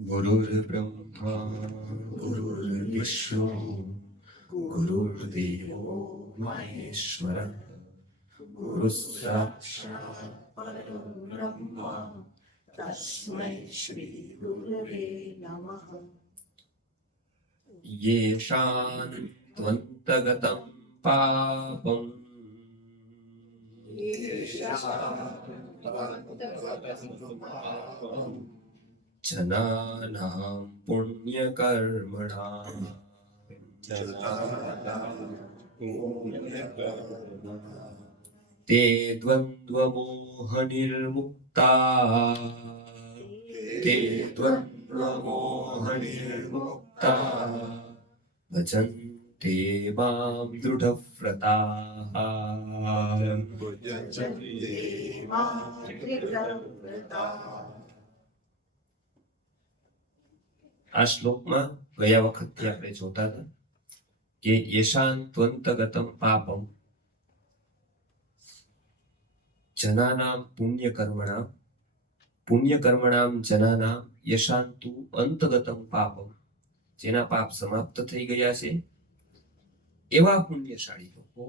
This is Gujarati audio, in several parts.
गुरुर्ब्रह्मा गुरुर्विष्णु गुरुर्देवो महेश्वरः गुरुस्साक्षात् परब्रह्म तस्मै श्री गुरवे नमः। येषान्त्वन्तगतं पापम् जनानां पुण्यकर्मणाम् ते द्वन्द्वमोहनिर्मुक्ताः भजन्ते मां दृढव्रताः। આ શ્લોકમાં ગયા વખતથી આપણે જોતા હતા કે યેષાન્ત્વંતગતમ પાપમ જનાનામ પુણ્યકર્મણામ જનાનામ યશાંતુ અંતગતમ પાપમ, જેના પાપ સમાપ્ત થઈ ગયા છે એવા પુણ્યશાળી લોકો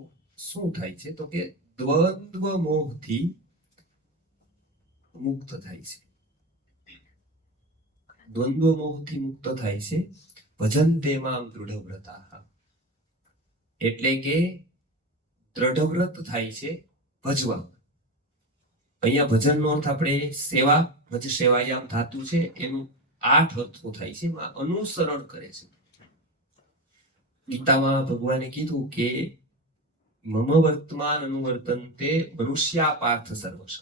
શું થાય છે તો કે દ્વંદ્વ મોહથી મુક્ત થાય છે. દ્વંદ્વ મોહથી મુક્ત થાય છે. ભજન્તે મામ દૃઢવ્રતાઃ, એટલે કે દ્રઢવ્રત થાય છે ભજવા. અહીંયા ભજનનો અર્થ આપણે સેવા, ભજ સેવાયામ ધાતુ છે, એનું 8 અર્થો થાય છે. એમાં અનુસરણ કરે છે. ગીતામાં ભગવાને કીધું કે મમ વર્તમાન અનુવર્તન્તે મનુષ્યા પાર્થ સર્વશ,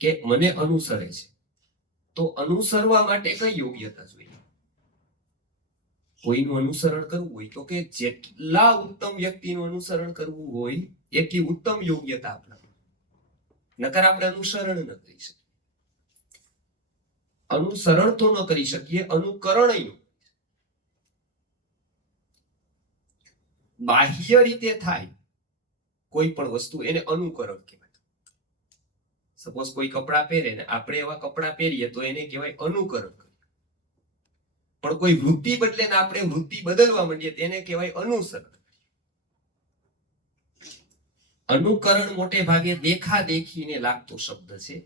કે મને અનુસરે છે. તો અનુસરવા માટે કઈ યોગ્યતા જોઈએ? કોઈનું અનુસરણ કરવું હોય તો કે જેટલા ઉત્તમ વ્યક્તિનું અનુસરણ કરવું હોય એટલી ઉત્તમ યોગ્યતા આપણા, નકર આપણે અનુસરણ ન કરી શકીએ. અનુસરણ તો ન કરી શકીએ, અનુકરણ બાહ્ય રીતે થાય કોઈ પણ વસ્તુ, એને અનુકરણ કહેવાય. સપોઝ કોઈ કપડા પહેરે ને આપણે એવા કપડા પહેરીએ તો એને કહેવાય અનુકરણ કરીએ. પણ કોઈ વૃત્તિ બદલે ને આપણે વૃત્તિ બદલવા માંડીએ તેને કહેવાય અનુસરણ. અનુકરણ મોટે ભાગે દેખા દેખીને લાગતો શબ્દ છે.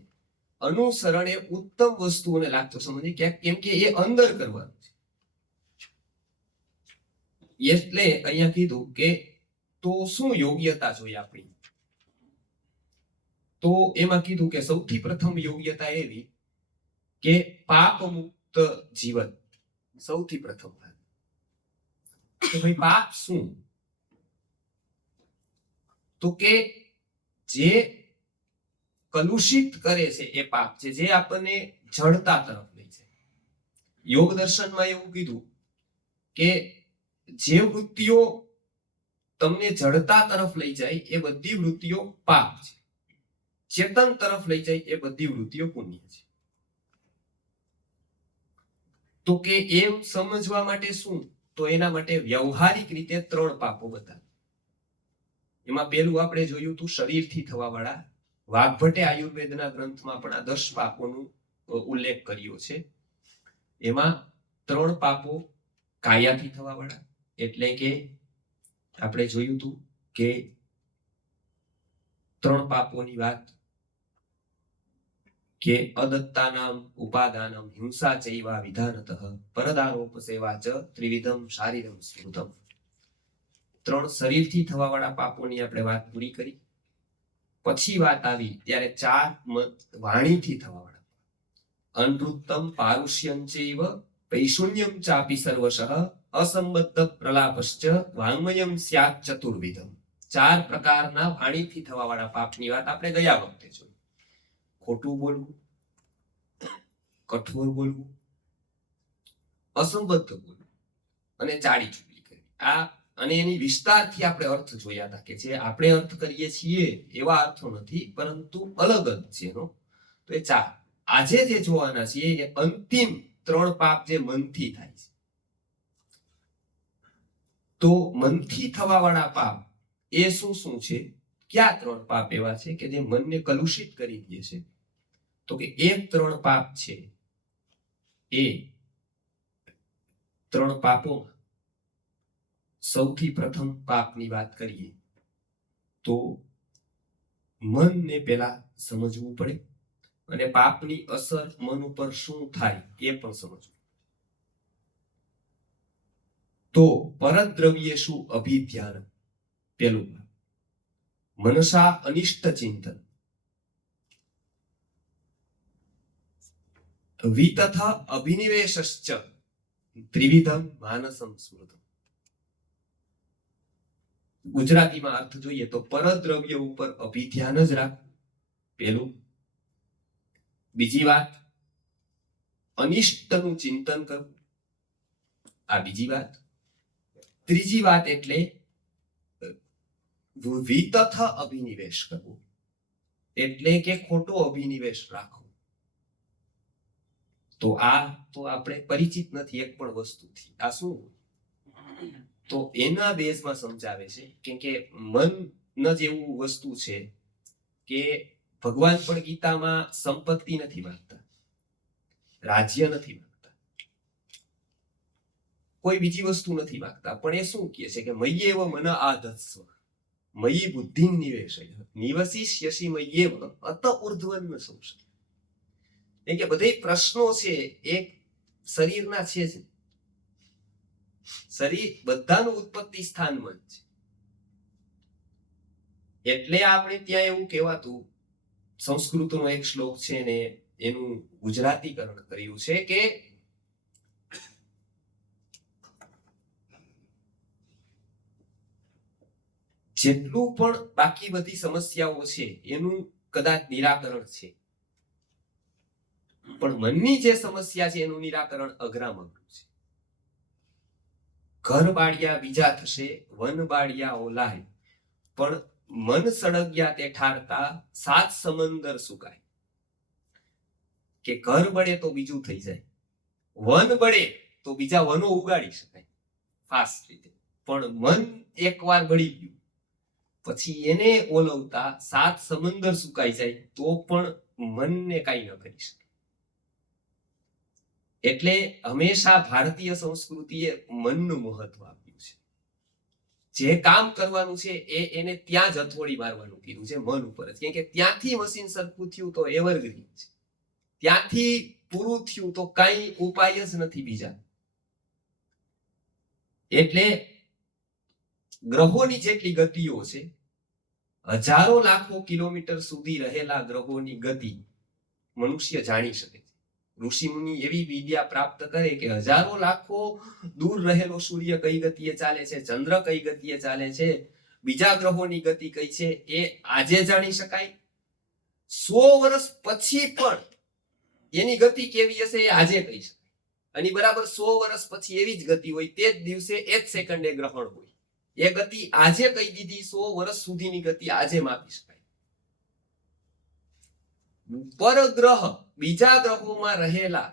અનુસરણ એ ઉત્તમ વસ્તુઓને લાગતો સમજે, કેમ કે એ અંદર કરવાનું છે. એટલે અહીંયા કીધું કે તો શું યોગ્યતા જોઈએ આપણી? તો એમાં કીધું કે સૌથી પ્રથમ યોગ્યતા એવી કે પાપ મુક્ત જીવન. સૌથી પ્રથમ વાત કે ભાઈ પાપ શું? તો કે જે કલુષિત કરે છે એ પાપ છે, જે આપણને જડતા તરફ લઈ છે. યોગ દર્શનમાં એવું કીધું કે જે વૃત્તિઓ તમને જડતા તરફ લઈ જાય એ બધી વૃત્તિઓ પાપ છે. ચેતન તરફ લઈ જાય એ બધી વૃત્તિઓ પુણ્ય છે. તો કે એમ સમજવા માટે શું? તો એના માટે વ્યવહારિક રીતે 3 પાપો બતાવે. એમાં પેલું આપણે જોયું હતું શરીરથી થવા વાળા. વાઘભટ્ટે આયુર્વેદના ગ્રંથમાં પણ આ 10 પાપોનો ઉલ્લેખ કર્યો છે. એમાં 3 પાપો કાયાથી થવા વાળા, એટલે કે આપણે જોયું હતું કે 3 પાપોની વાત કે અદત્તાનામ ઉપાદાનમ હિંસા ચૈવા વિધાનતઃ પરદાનોપસેવા ચ ત્રિવિધમ શારીરમ સ્મૃતમ. 3 શરીરથી થવા વાળા પાપોની આપણે વાત પૂરી કરી. પછી વાત આવી ત્યારે 4 વાણીથી થવા વાળા. અનૃત્તમ પારુષ્યમ ચૈવ પૈશુન્યમ ચાપી સર્વશઃ અસંબદ્ધ પ્રલાપશ્ચ વાંગમયમ સ્યાત ચતુર્વિધમ. 4 પ્રકારના વાણીથી થવા વાળા પાપની વાત આપણે ગયા વખતે જોઈ. ખોટું બોલવું, કઠોર બોલવું, અસંબદ્ધ બોલવું અને ચાડી ચૂગલી કરવી. આ અને એની વિસ્તારથી આપણે અર્થ જોયા હતા કે જે આપણે અર્થ કરીએ છીએ એવા અર્થો નથી, પરંતુ અલગ જ છે એનો. તો એ 4 આજે જે જોવાના છે એ અંતિમ 3 પાપ જે મનથી થાય છે. તો મનથી થવા વાળા પાપ એ શું શું છે? ક્યાં 3 પાપ એવા છે કે જે મનને કલુષિત કરી દે છે? તો કે એક 3 પાપ છે એ ત્રણ પાપોમાં સૌથી પ્રથમ પાપની વાત કરીએ તો મનને પેલા સમજવું પડે અને પાપની અસર મન ઉપર શું થાય એ પણ સમજવું. તો પરદ્રવ્યેષુ અભિધ્યાન પેલું, મનસા અનિષ્ટ ચિંતન, વિતથ અભિનિવેશશ્ચ ત્રિવિધમ માનસમ સ્મૃતમ. ગુજરાતીમાં અર્થ જોઈએ તો પરદ્રવ્ય ઉપર અભિધ્યાન જ રાખવું પેલું. બીજી વાત, અનિષ્ટનું ચિંતન કરવું આ બીજી વાત. ત્રીજી વાત એટલે વિતથ અભિનિવેશ કરવો એટલે કે ખોટો અભિનિવેશ રાખવો. તો આ તો આપણે પરિચિત નથી એક પણ વસ્તુથી. આ શું? તો એના બેઝમાં સમજાવે છે કેમ કે મન જ એવું વસ્તુ છે કે ભગવાન પણ ગીતામાં સંપત્તિ નથી માંગતા, રાજ્ય નથી માંગતા, કોઈ બીજી વસ્તુ નથી માંગતા, પણ એ શું કહે છે કે મય્યેવ મન આધત્સ્વ મયી બુદ્ધિ નિવેશય નિવસિષ્યસી મય્યેવ અત ઉર્ધ્વન સંશય. એટલે કે બધે પ્રશ્નો છે એ શરીરના છે જ. શરીર બધાનું ઉત્પત્તિ સ્થાન મન છે. એટલે આપણે ત્યાં એવું કહેવાતું, સંસ્કૃતનો એક શ્લોક છે ને એનું ગુજરાતીકરણ કર્યું છે કે જેટલું પણ બાકી બધી સમસ્યાઓ છે એનું કદાચ નિરાકરણ છે, પણ મનની જે સમસ્યા છે એનું નિરાકરણ અઘરામાં અઘરું છે. ઘર બાળ્યા બીજા થશે વન બાળ્યા ઓલાય, પણ મન સળગ્યા તે ઠારતા સાત સમંદર સુકાય. કે ઘર બળે તો બીજું થઈ જાય, વન બળે તો બીજા વનો ઉગાડી શકાય ફાસ્ટ રીતે, પણ મન એકવાર બળી ગયું પછી એને ઓલવતા સાત સમંદર સુકાઈ જાય તો પણ મનને કઈ ન કરી શકે. એટલે હંમેશા ભારતીય સંસ્કૃતિએ મનનું મહત્વ આપ્યું છે. જે કામ કરવાનું છે એને ત્યાં જ હથોડી મારવાનું કીધું છે, મન ઉપર જ. કેમ કે ત્યાંથી મશીન સરખું થયું તો એવરગ્રીન છે, ત્યાંથી પૂરું થયું તો કઈ ઉપાય જ નથી બીજા. એટલે ગ્રહોની જેટલી ગતિઓ છે, હજારો લાખો કિલોમીટર સુધી રહેલા ગ્રહોની ગતિ મનુષ્ય જાણી શકે છે. ઋષિ મુનિ એવી વિદ્યા પ્રાપ્ત કરે કે હજારો લાખો દૂર રહેલો સૂર્ય કઈ ગતિએ ચાલે છે, ચંદ્ર કઈ ગતિએ ચાલે છે, બીજા ગ્રહોની ગતિ કઈ છે એ આજે જાણી શકાય. 100 વર્ષ પછી પણ એની ગતિ કેવી હશે એ આજે કહી શકાય. અને બરાબર 100 વર્ષ પછી એવી જ ગતિ હોય, તે જ દિવસે એ જ સેકન્ડે ગ્રહણ હોય. એ ગતિ આજે કહી દીધી, 100 વર્ષ સુધીની ગતિ આજે માપી શકાય. પરગ્રહ બીજા ગ્રહોમાં રહેલા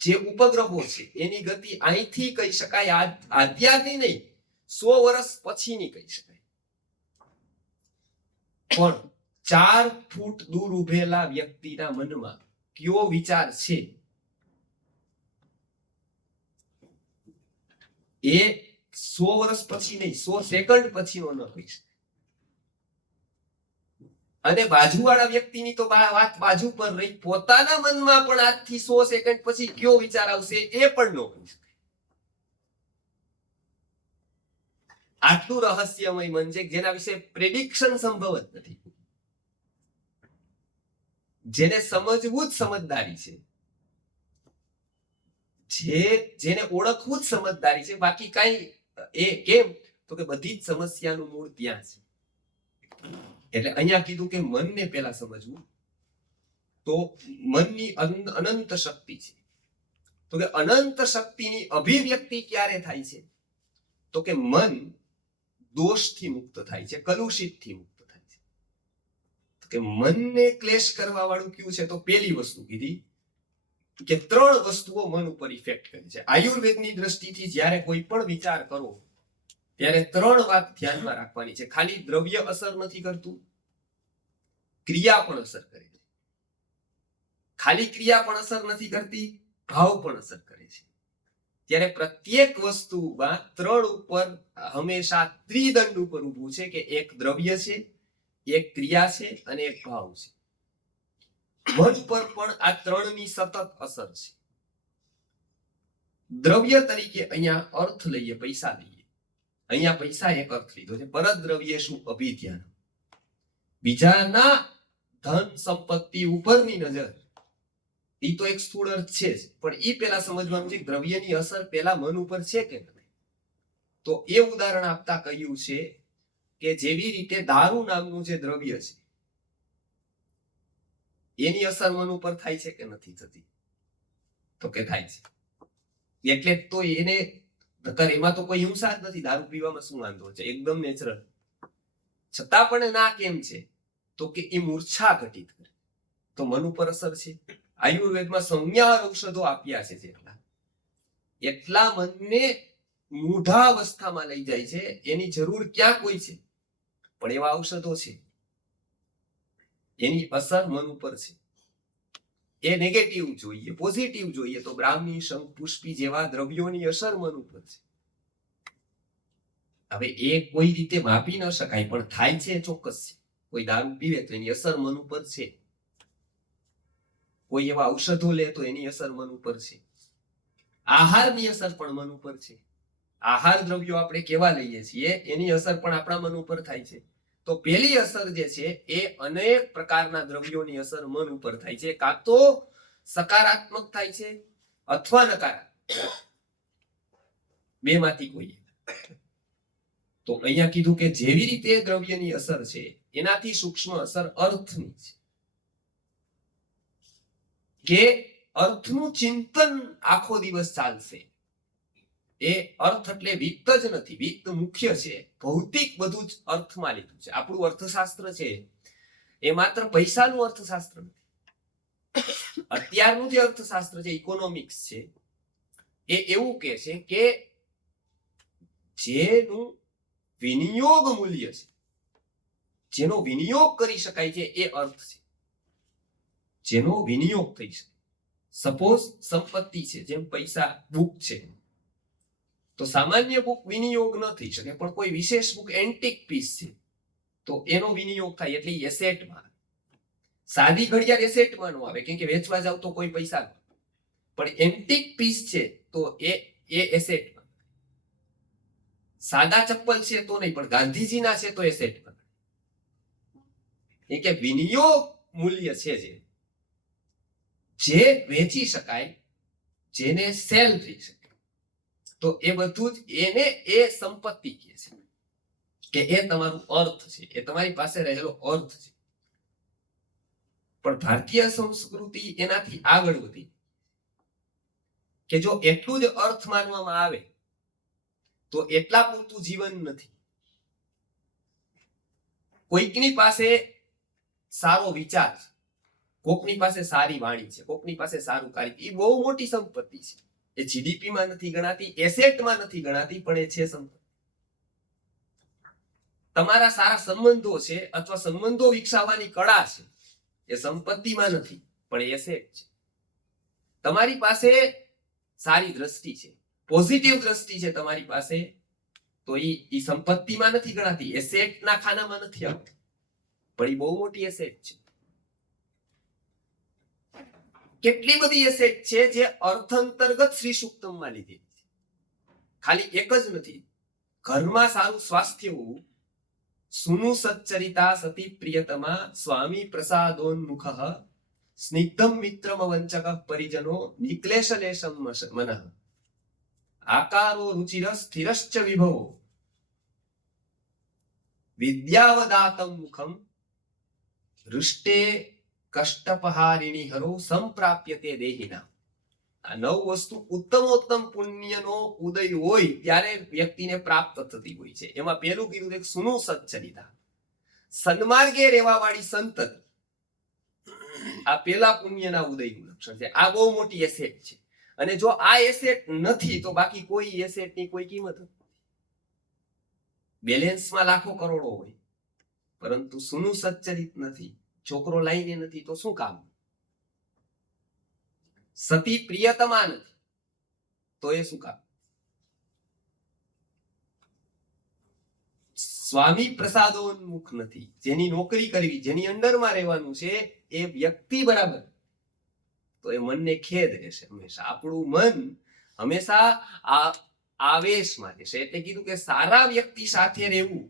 જે ઉપગ્રહો છે એની ગતિ અહીંથી કહી શકાય, અત્યારની નહીં, 100 વર્ષ પછીની કહી શકાય. પણ 4 ફૂટ દૂર ઉભેલા વ્યક્તિના મનમાં કયો વિચાર છે એ 100 વર્ષ પછી નહીં, 100 સેકન્ડ પછીનો ન કહી શકાય. અને બાજુવાળા વ્યક્તિની તો વાત બાજુ પર રહી, પોતાના મનમાં પણ આજથી 100 સેકન્ડ પછી કયો વિચાર આવશે એ પણ ન કહી શકાય. આટલું રહસ્યમય મન છે જેના વિશે પ્રેડિક્શન સંભવ જ નથી. જેને સમજવું જ સમજદારી છે, જેને ઓળખવું જ સમજદારી છે. બાકી કઈ એ કેમ તો કે બધી જ સમસ્યાનું મૂળ ત્યાં છે. એટલે અહીંયા કીધું કે મનને પેલા સમજવું. તો મનની અનંત શક્તિ છે. તો કે અનંત શક્તિની અભિવ્યક્તિ ક્યારે થાય છે તો કે મન દોષથી મુક્ત થાય છે, કલુષિતથી મુક્ત થાય છે. તો કે મનને ક્લેશ કરવા વાળું કયું છે તો પેલી વસ્તુ કીધી કે 3 વસ્તુઓ મન ઉપર ઇફેક્ટ કરે છે. આયુર્વેદની દ્રષ્ટિથી જ્યારે કોઈ પણ વિચાર કરો ત્યારે 3 વાત ધ્યાનમાં રાખવાની છે. ખાલી દ્રવ્ય અસર નથી કરતું, ક્રિયા પણ અસર કરે છે. ખાલી ક્રિયા પણ અસર નથી કરતી, ભાવ પણ અસર કરે છે. ત્યારે પ્રત્યેક વસ્તુમાં ત્રણ ઉપર હંમેશા ત્રિદંડ ઉપર ઊભું છે કે એક દ્રવ્ય છે, એક ક્રિયા છે અને એક ભાવ છે. મન ઉપર પણ આ ત્રણની સતત અસર છે. દ્રવ્ય તરીકે અહીંયા અર્થ લઈએ, પૈસા લઈએ. અહીંયા પૈસા એક અર્થ લીધો છે. પરદ્રવ્ય શું? અભિધ્યાન. બીજાના ધન સંપત્તિ ઉપરની નજર, એ તો એક સ્થૂળ અર્થ છે જ, પણ એ પેલા સમજવાનું છે દ્રવ્યની અસર પેલા મન ઉપર છે કે નહીં. તો એ ઉદાહરણ આપતા કહ્યું છે કે જેવી રીતે દારૂ નામનું જે દ્રવ્ય છે એની અસર મન ઉપર થાય છે કે નથી થતી? તો કે થાય છે. એટલે તો એને એમાં તો કોઈ હિંસા જ નથી. દારૂ પીવામાં શું વાંધો છે? એકદમ નેચરલ. છતાં પણ ના કેમ છે? તો કે એ મૂર્છા ઘટિત કરે. તો મન ઉપર અસર છે. આયુર્વેદમાં સંજ્ઞા ઔષધો આપ્યા છે જેટલા, એટલા મનને મૂઢા અવસ્થામાં લઈ જાય છે. એની જરૂર ક્યાં કોઈ છે? પણ એવા ઔષધો છે, એની અસર મન ઉપર છે. એ નેગેટિવ જોઈએ, પોઝિટિવ જોઈએ તો બ્રાહ્મી, શંખ, પુષ્પી જેવા દ્રવ્યોની અસર મન ઉપર છે. હવે એ કોઈ રીતે માપી ન શકાય, પણ થાય છે ચોક્કસ છે. કોઈ દારૂ પીવે તો એની અસર મન ઉપર છે. કોઈ એવા ઔષધો લે તો એની અસર મન ઉપર છે. આહારની અસર પણ મન ઉપર છે. આહાર દ્રવ્યો આપણે કેવા લઈએ છીએ એની અસર પણ આપણા મન ઉપર થાય છે. તો પેલી અસર જે છે એ અનેક પ્રકારના દ્રવ્યોની અસર મન ઉપર થાય છે. કાં તો સકારાત્મક થાય છે અથવા નકારાત્મક, બેમાંથી કોઈ. તો અહીંયા કીધું કે જેવી રીતે દ્રવ્યની અસર છે એનાથી સૂક્ષ્મ અસર અર્થની છે. કે અર્થનું ચિંતન આખો દિવસ ચાલશે. એ અર્થ એટલે વિત્ત જ નથી. વિત્ત મુખ્ય છે. ભૌતિક બધું જ અર્થમાં લીધું છે. આપણું અર્થશાસ્ત્ર છે એ માત્ર પૈસાનું અર્થશાસ્ત્ર નથી. અત્યારનું જે અર્થશાસ્ત્ર છે, ઇકોનોમિક્સ છે, એ એવું કહે છે કે જેનું વિનિયોગ મૂલ્ય છે, જેનો વિનિયોગ કરી શકાય છે, એ અર્થ છે. જેનો વિનિયોગ થઈ શકે. સપોઝ સંપત્તિ છે, જેમ પૈસા, બુક છે, તો સામાન્ય બુક વિનિયોગ ન થઈ શકે, પણ કોઈ વિશેષ બુક, એન્ટિક પીસ છે, તો એનો વિનિયોગ થાય. એટલે એસેટમાં. સાદી ઘડિયાળ એસેટમાં ન આવે, કેમ કે વેચવા જાવ તો કોઈ પૈસા ન. પણ એન્ટિક પીસ છે તો એ એસેટમાં. સાદા ચપ્પલ છે તો નહીં, પણ ગાંધીજીના છે તો એસેટમાં. એ કે વિનિયોગ મૂલ્ય છે જે વેચી શકાય, જેને સેલ થઈ શકે, તો એ બધું જ એને એ સંપત્તિ કહે છે. કે એ તમારું અર્થ છે, એ તમારી પાસે રહેલો અર્થ છે. પણ ભારતીય સંસ્કૃતિ એનાથી આગળ વધી કે જો એટલું જ અર્થ માનવામાં આવે તો એટલા પૂરતું જીવન નથી. કોઈકની પાસે સારો વિચાર છે, કોકની પાસે સારી વાણી છે, કોકની પાસે સારું કાર્ય, એ બહુ મોટી સંપત્તિ છે. એ જીડીપી માં નથી ગણાતી, એસેટમાં નથી ગણાતી, પણ એ છે સંપત્તિ. તમારા સારા સંબંધો છે અથવા સંબંધો વિકસાવવાની કળા છે, એ સંપત્તિમાં નથી, પણ એસેટ છે. તમારી પાસે સારી દ્રષ્ટિ છે, પોઝિટિવ દ્રષ્ટિ છે તમારી પાસે, તો એ સંપત્તિમાં નથી ગણાતી, એસેટના ખાનામાં નથી આવતી, પણ એ બહુ મોટી એસેટ છે. કેટલી બધી એસેટ છે જે અર્થ અંતર્ગત શ્રી સૂક્તમમાં લીધી છે. ખાલી એક જ નથી. ઘરમાં સારું સ્વાસ્થ્ય હોવું, સુનુ સચ્ચરિતા સતી પ્રિયતમા સ્વામી પ્રસાદોન્મુખ સ્નિગ્ધમ મિત્રમ વંચક પરિજનો નિક્લેશલેશમ મનઃ આકારો રુચિર સ્થિરશ્ચ વિભવો વિદ્યાવદાતમ મુખમ હૃષ્ટે કષ્ટપહારિણી હરો સંપ્રાપ્યતે દેહિના. આ 9 વસ્તુ ઉત્તમોત્તમ પુણ્યનો ઉદય હોય ત્યારે વ્યક્તિને પ્રાપ્ત થતી હોય છે. એમાં પહેલું કીધું એક સુનુ સચ્ચરિતા, સન્માર્ગે રહેવા વાળી સંતતિ. આ પેલા પુણ્યના ઉદયનું લક્ષણ છે. આ બહુ મોટી એસેટ છે. અને જો આ એસેટ નથી તો બાકી કોઈ એસેટની કોઈ કિંમત નથી. બેલેન્સમાં લાખો કરોડો હોય, પરંતુ સુનુ સચ્ચરિત નથી, છોકરો લાઈને નથી, તો શું કામ? સતી પ્રિયતમા નથી તો એ શું કામ? સ્વામી પ્રસાદોન્મુખ નથી, જેની નોકરી કરવી, જેની અંડરમાં રહેવાનું છે એ વ્યક્તિ બરાબર, તો એ મનને ખેદ રહેશે હંમેશા. આપણું મન હંમેશા આવેશમાં રહેશે. એટલે કીધું કે સારા વ્યક્તિ સાથે રહેવું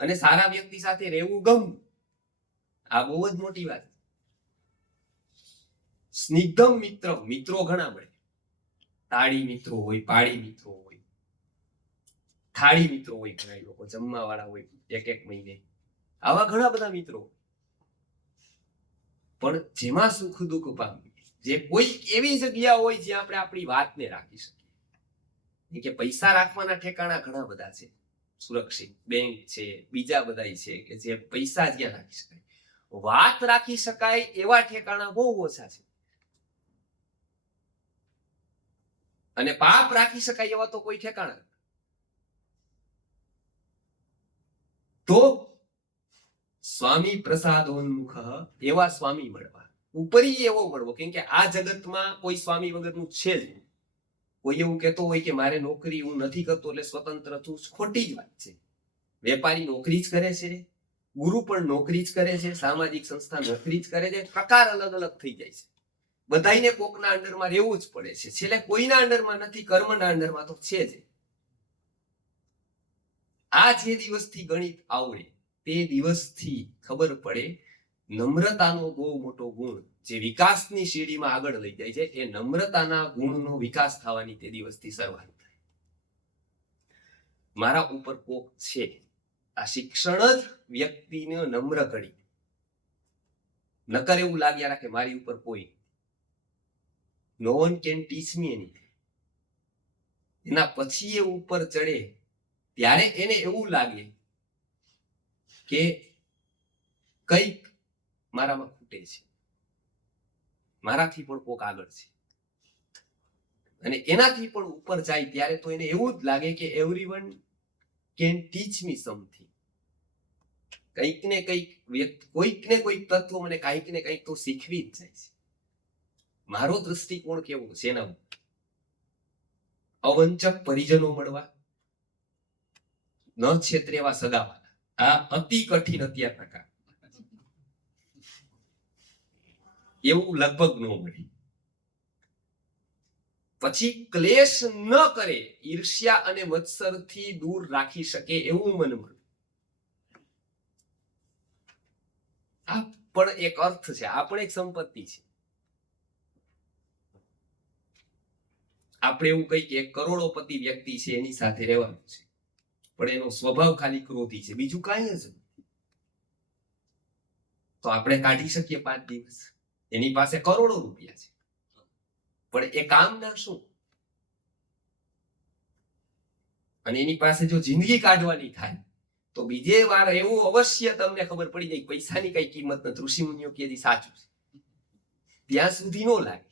અને સારા વ્યક્તિ સાથે રહેવું ગમવું, આ બહુ જ મોટી વાત. સ્નિગ્ધમ મિત્ર, મિત્રો ઘણા મળે. તાળી મિત્રો હોય, પાડી મિત્રો હોય, થાળી મિત્રો હોય, ઘણા લોકો જમવા વાળા હોય એક મહિને, આવા ઘણા બધા મિત્રો. પણ જેમાં સુખ દુઃખ પામીએ, જે કોઈ એવી જગ્યા હોય જ્યાં આપણે આપણી વાતને રાખી શકીએ. કે પૈસા રાખવાના ઠેકાણા ઘણા બધા છે, સુરક્ષિત બેંક છે, બીજા બધા છે કે જે પૈસા જ્યાં રાખી શકાય. વાત રાખી શકાય એવા ઠેકાણા બહુ ઓછા છે. અને પાપ રાખી શકાય એવા તો કોઈ ઠેકાણા. તો સ્વામી પ્રસાદોન્મુખ, એવા સ્વામી મળવા, ઉપરી એવો મળવો. કેમ કે આ જગતમાં કોઈ સ્વામી વગરનું છે જ. કોઈ એવું કહેતો હોય કે મારે નોકરી હું નથી કરતો એટલે સ્વતંત્ર છું, ખોટી જ વાત છે. વેપારી નોકરી જ કરે છે, ગુરુ પણ નોકરી જ કરે છે, સામાજિક સંસ્થા નોકરી જ કરે છે. પ્રકાર અલગ અલગ થઈ જાય છે. બધાને કોકના અંડરમાં રહેવું જ પડે છે. છેલ્લે કોઈના અંડરમાં નથી, કર્મના અંડરમાં તો છે જ. આ જે દિવસથી ગણિત આવડે તે દિવસથી ખબર પડે નમ્રતાનો બહુ મોટો ગુણ જે વિકાસની શીડીમાં આગળ લઈ જાય છે. એ નમ્રતાના ગુણનો વિકાસ થવાની તે દિવસથી શરૂઆત થાય. મારા ઉપર કોક છે, આ શિક્ષણ જ વ્યક્તિને નમ્ર કરી. નકર એવું લાગ્યા રાખે મારી ઉપર કોઈ, no one can teach me anything. એના પછી એ ઉપર ચડે ત્યારે એને એવું લાગે કે કંઈક મારામાં ખૂટે છે, મારાથી પણ કોક આગળ છે. અને એનાથી પણ ઉપર જાય ત્યારે તો એને એવું જ લાગે કે everyone can teach me something. કંઈક ને કંઈક કોઈક ને કોઈક તત્વ મને કંઈક ને કંઈક તો શીખવી જ જાય છે. મારો દ્રષ્ટિકોણ કેવો છે એના. અવંચક પરિજનો મળવા, ન છેતરે એવા સગાવાલા, આ અતિ કઠિન અત્યારના કાળ. એવું લગભગ ન મળે. પછી ક્લેશ ન કરે, ઈર્ષ્યા અને મત્સરથી દૂર રાખી શકે એવું મન મળે. આ પણ એક અર્થ છે, આ પણ એક સંપત્તિ છે. આપણે એવું કહીએ કે કરોડોપતિ વ્યક્તિ છે એની સાથે રહેવાનું છે, પણ એનો સ્વભાવ ખાલી ક્રોધી છે, બીજું કાંઈ જ નથી. તો આપણે કાઢી શકીએ 5 દિવસ. એની પાસે કરોડો રૂપિયા છે, પણ એ કામના શું? અને એની પાસે જો જિંદગી કાઢવાની થાય તો બીજે વાર એવું અવશ્ય તમને ખબર પડી જાય પૈસાની કઈ કિંમત નથી. ઋષિ મુનિઓ કે સાચું છે, ત્યાં સુધી નો લાગે.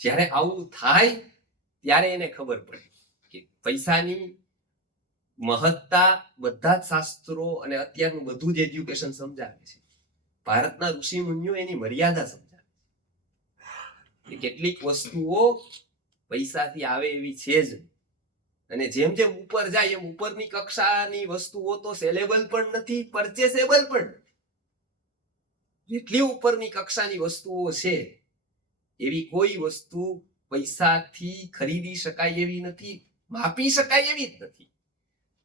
જ્યારે આવું થાય ત્યારે એને ખબર પડે કે પૈસાની મહત્તા બધા જ શાસ્ત્રો અને અત્યારનું બધું જ એજ્યુકેશન સમજાવે છે. ભારતના ઋષિ મુનિઓ એની મર્યાદા સમજાવે છે. કેટલીક વસ્તુઓ પૈસાથી આવે એવી છે જ. અને જેમ જેમ ઉપર જાય એમ ઉપરની કક્ષાની વસ્તુઓ તો સેલેબલ પણ નથી, પરચેસેબલ પણ. જેટલી ઉપરની કક્ષાની વસ્તુઓ છે એવી કોઈ વસ્તુ પૈસાથી ખરીદી શકાય એવી નથી, માપી શકાય એવી જ નથી.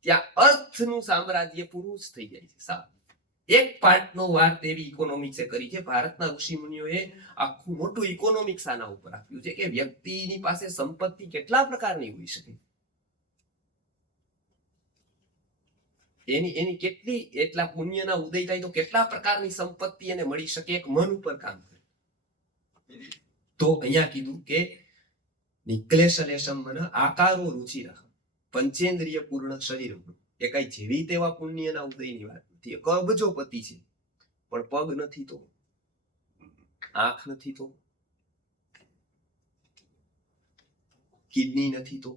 ત્યાં અર્થનું સામ્રાજ્ય પૂરું જ થઈ જાય છે. એક પાર્ટનો વાત એવી ઇકોનોમિક્સે કરી છે. ભારતના ઋષિ મુનિઓએ આખું મોટું ઇકોનોમિક્સ આના ઉપર આપ્યું છે કે વ્યક્તિની પાસે સંપત્તિ કેટલા પ્રકારની હોઈ શકે, એની કેટલી એટલા પુણ્યના ઉદય થાય તો કેટલા પ્રકારની સંપત્તિ એને મળી શકે. એક મન ઉપર કામ કરે. તો અહીંયા કીધું કે નિક્લેશલેશમ મન આકારો રુચિર પંચેન્દ્રિય પૂર્ણ શરીર. એ કઈ જેવી તેવા પુણ્યના ઉદયની વાત નથી. કબજોપતિ છે પણ પગ નથી તો, આંખ નથી તો, કિડની નથી તો,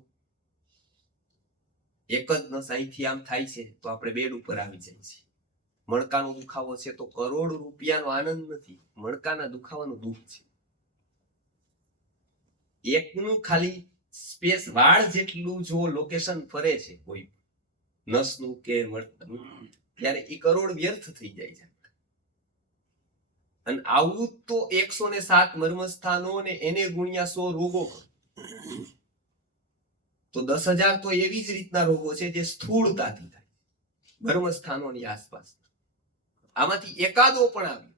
એક જ નસ અહીંથી આમ થાય છે તો આપણે બેડ ઉપર આવી જાય છે. મણકાનો દુખાવો છે તો કરોડ રૂપિયાનો આનંદ નથી, મણકાના દુખાવાનું દુઃખ છે. એકનું ખાલી સ્પેસ વાળ જેટલું જો લોકેશન ફરે છે કોઈ નસનું કે મળતાનું, ત્યારે એ કરોડ વ્યર્થ થઈ જાય છે. અને આવું તો 107 મર્મસ્થાનો ને એને ગુણ્યા 100 રોગો, તો 10,000 તો એવી જ રીતના રોગો છે જે સ્થૂળતાથી થાય મર્મસ્થાનોની આસપાસ. આમાંથી એકાદો પણ આવ્યો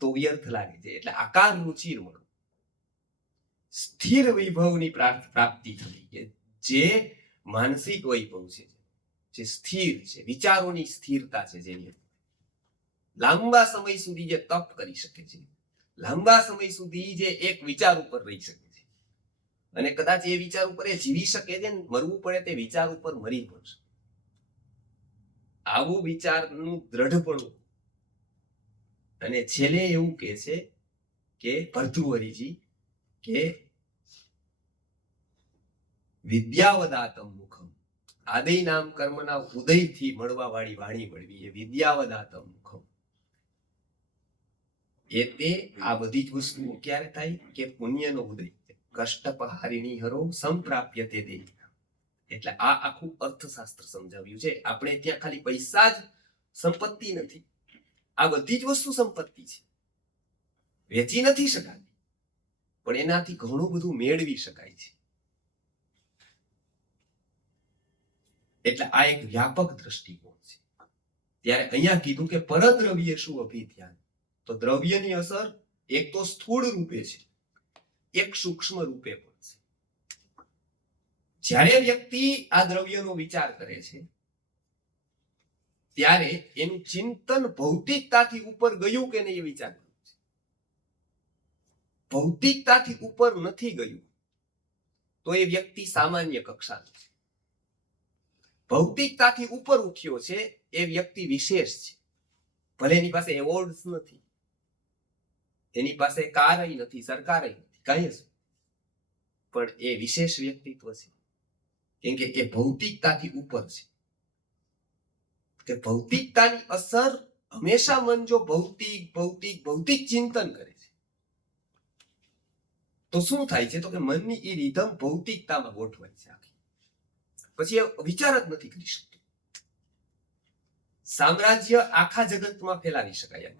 તો વ્યર્થ લાગે છે. એટલે આકાર રુચિર મળો, સ્થિર વૈભવની પ્રાપ્તિ થવી, કે જે માનસિક વૈભવ છે, જે સ્થિર છે, વિચારોની સ્થિરતા છે, જેની લાંબા સમય સુધી જે તપ કરી શકે છે, લાંબા સમય સુધી જે એક વિચાર ઉપર રહી શકે છે, અને કદાચ એ વિચાર ઉપર એ જીવી શકે છે, મરવું પડે તે વિચાર ઉપર મરી પડશે. આવું વિચારનું દ્રઢપણું. અને છેલ્લે એવું કે છે કે ભર્તૃહરિજી કે વિદ્યાવદાતમ મુખમ, આદિ નામ કર્મના ઉદયથી મળવા વાળી વાણી મળવી એ વિદ્યાવદાતમ મુખમ. એ તે આ બધી જ વસ્તુઓ ક્યારે થાય કે પુણ્યનો ઉદય, કષ્ટપહારિણી હરો સંપ્રાપ્ય તે દે. એટલે આ આખું અર્થશાસ્ત્ર સમજાવ્યું છે. આપણે ત્યાં ખાલી પૈસા જ સંપત્તિ નથી, આ બધી જ વસ્તુ સંપત્તિ છે, વેચી નથી શકાતી, પણ એનાથી ઘણું બધું મેળવી શકાય છે. એટલે આ એક વ્યાપક દ્રષ્ટિકોણ છે. ત્યારે અહીંયા કીધું કે પરદ્રવ્ય શું અભિધ્યાન, તો દ્રવ્યની અસર એક તો સ્થૂળ રૂપે છે, એક સૂક્ષ્મ રૂપે પણ છે. જ્યારે વ્યક્તિ આ દ્રવ્યનો વિચાર કરે છે ત્યારે એનું ચિંતન ભૌતિકતાથી ઉપર ગયું કે નહીં એ વિચાર છે. ભૌતિકતાથી ઉપર નથી ગયું તો એ વ્યક્તિ સામાન્ય કક્ષાનો છે. ભૌતિકતાથી ઉપર ઉઠ્યો છે એ વ્યક્તિ વિશેષ છે. ભલે એની પાસે એવોર્ડ્સ નથી, એની પાસે કાર નથી, સરકાર નથી, કઈ જ, પણ એ વિશેષ વ્યક્તિત્વ છે, કેમ કે એ ભૌતિકતાથી ઉપર છે. કે ભૌતિકતાની અસર હંમેશા મન જો ભૌતિક ભૌતિક ભૌતિક ચિંતન કરે છે તો શું થાય છે, તો કે મનની એ રીધમ ભૌતિકતામાં ગોઠવાય છે આખી. પછી એ વિચાર જ નથી કરી શકતો. સામ્રાજ્ય આખા જગતમાં ફેલાવી શકાય,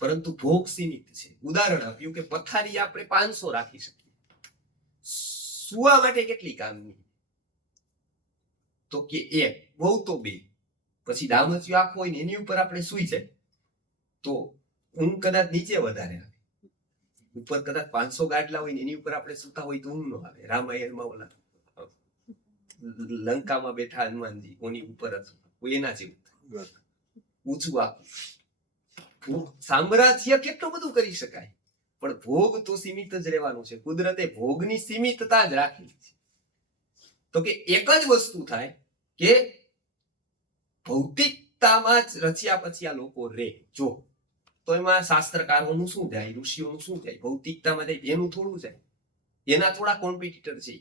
પરંતુ ભોગ સીમિત છે. ઉદાહરણ આપ્યું કે પથારી આપણે 500 રાખી શકીએ, સુવા માટે કેટલી કામની, તો કે એક, બહુ તો 2. પછી દામચિયો આખો હોય ને એની ઉપર આપણે સુઈ જાય તો ઊંઘ કદાચ નીચે વધારે આવે, ઉપર કદાચ 500 ગાડલા હોય ને એની ઉપર આપણે સુતા હોય તો ઊંઘ ન આવે. રામાયણમાં ઓલા લંકામાં બેઠા હનુમાનજી કોની ઉપર હતું એના જેવું ઊંચું આખું. સામ્રાજ્ય કેટલું બધું કરી શકાય, પણ ભોગ તો સીમિત જ રહેવાનું છે. કુદરતે ભોગની સીમિતતા જ રાખી છે. તો કે એક જ વસ્તુ થાય કે ભૌતિકતામાં જ રચ્યા પછી આ લોકો રે જો, તો એમાં શાસ્ત્રકારોનું શું જાય, ઋષિઓનું શું જાય, ભૌતિકતામાં જાય એનું થોડું જાય, એના થોડા કોમ્પિટિટર છે,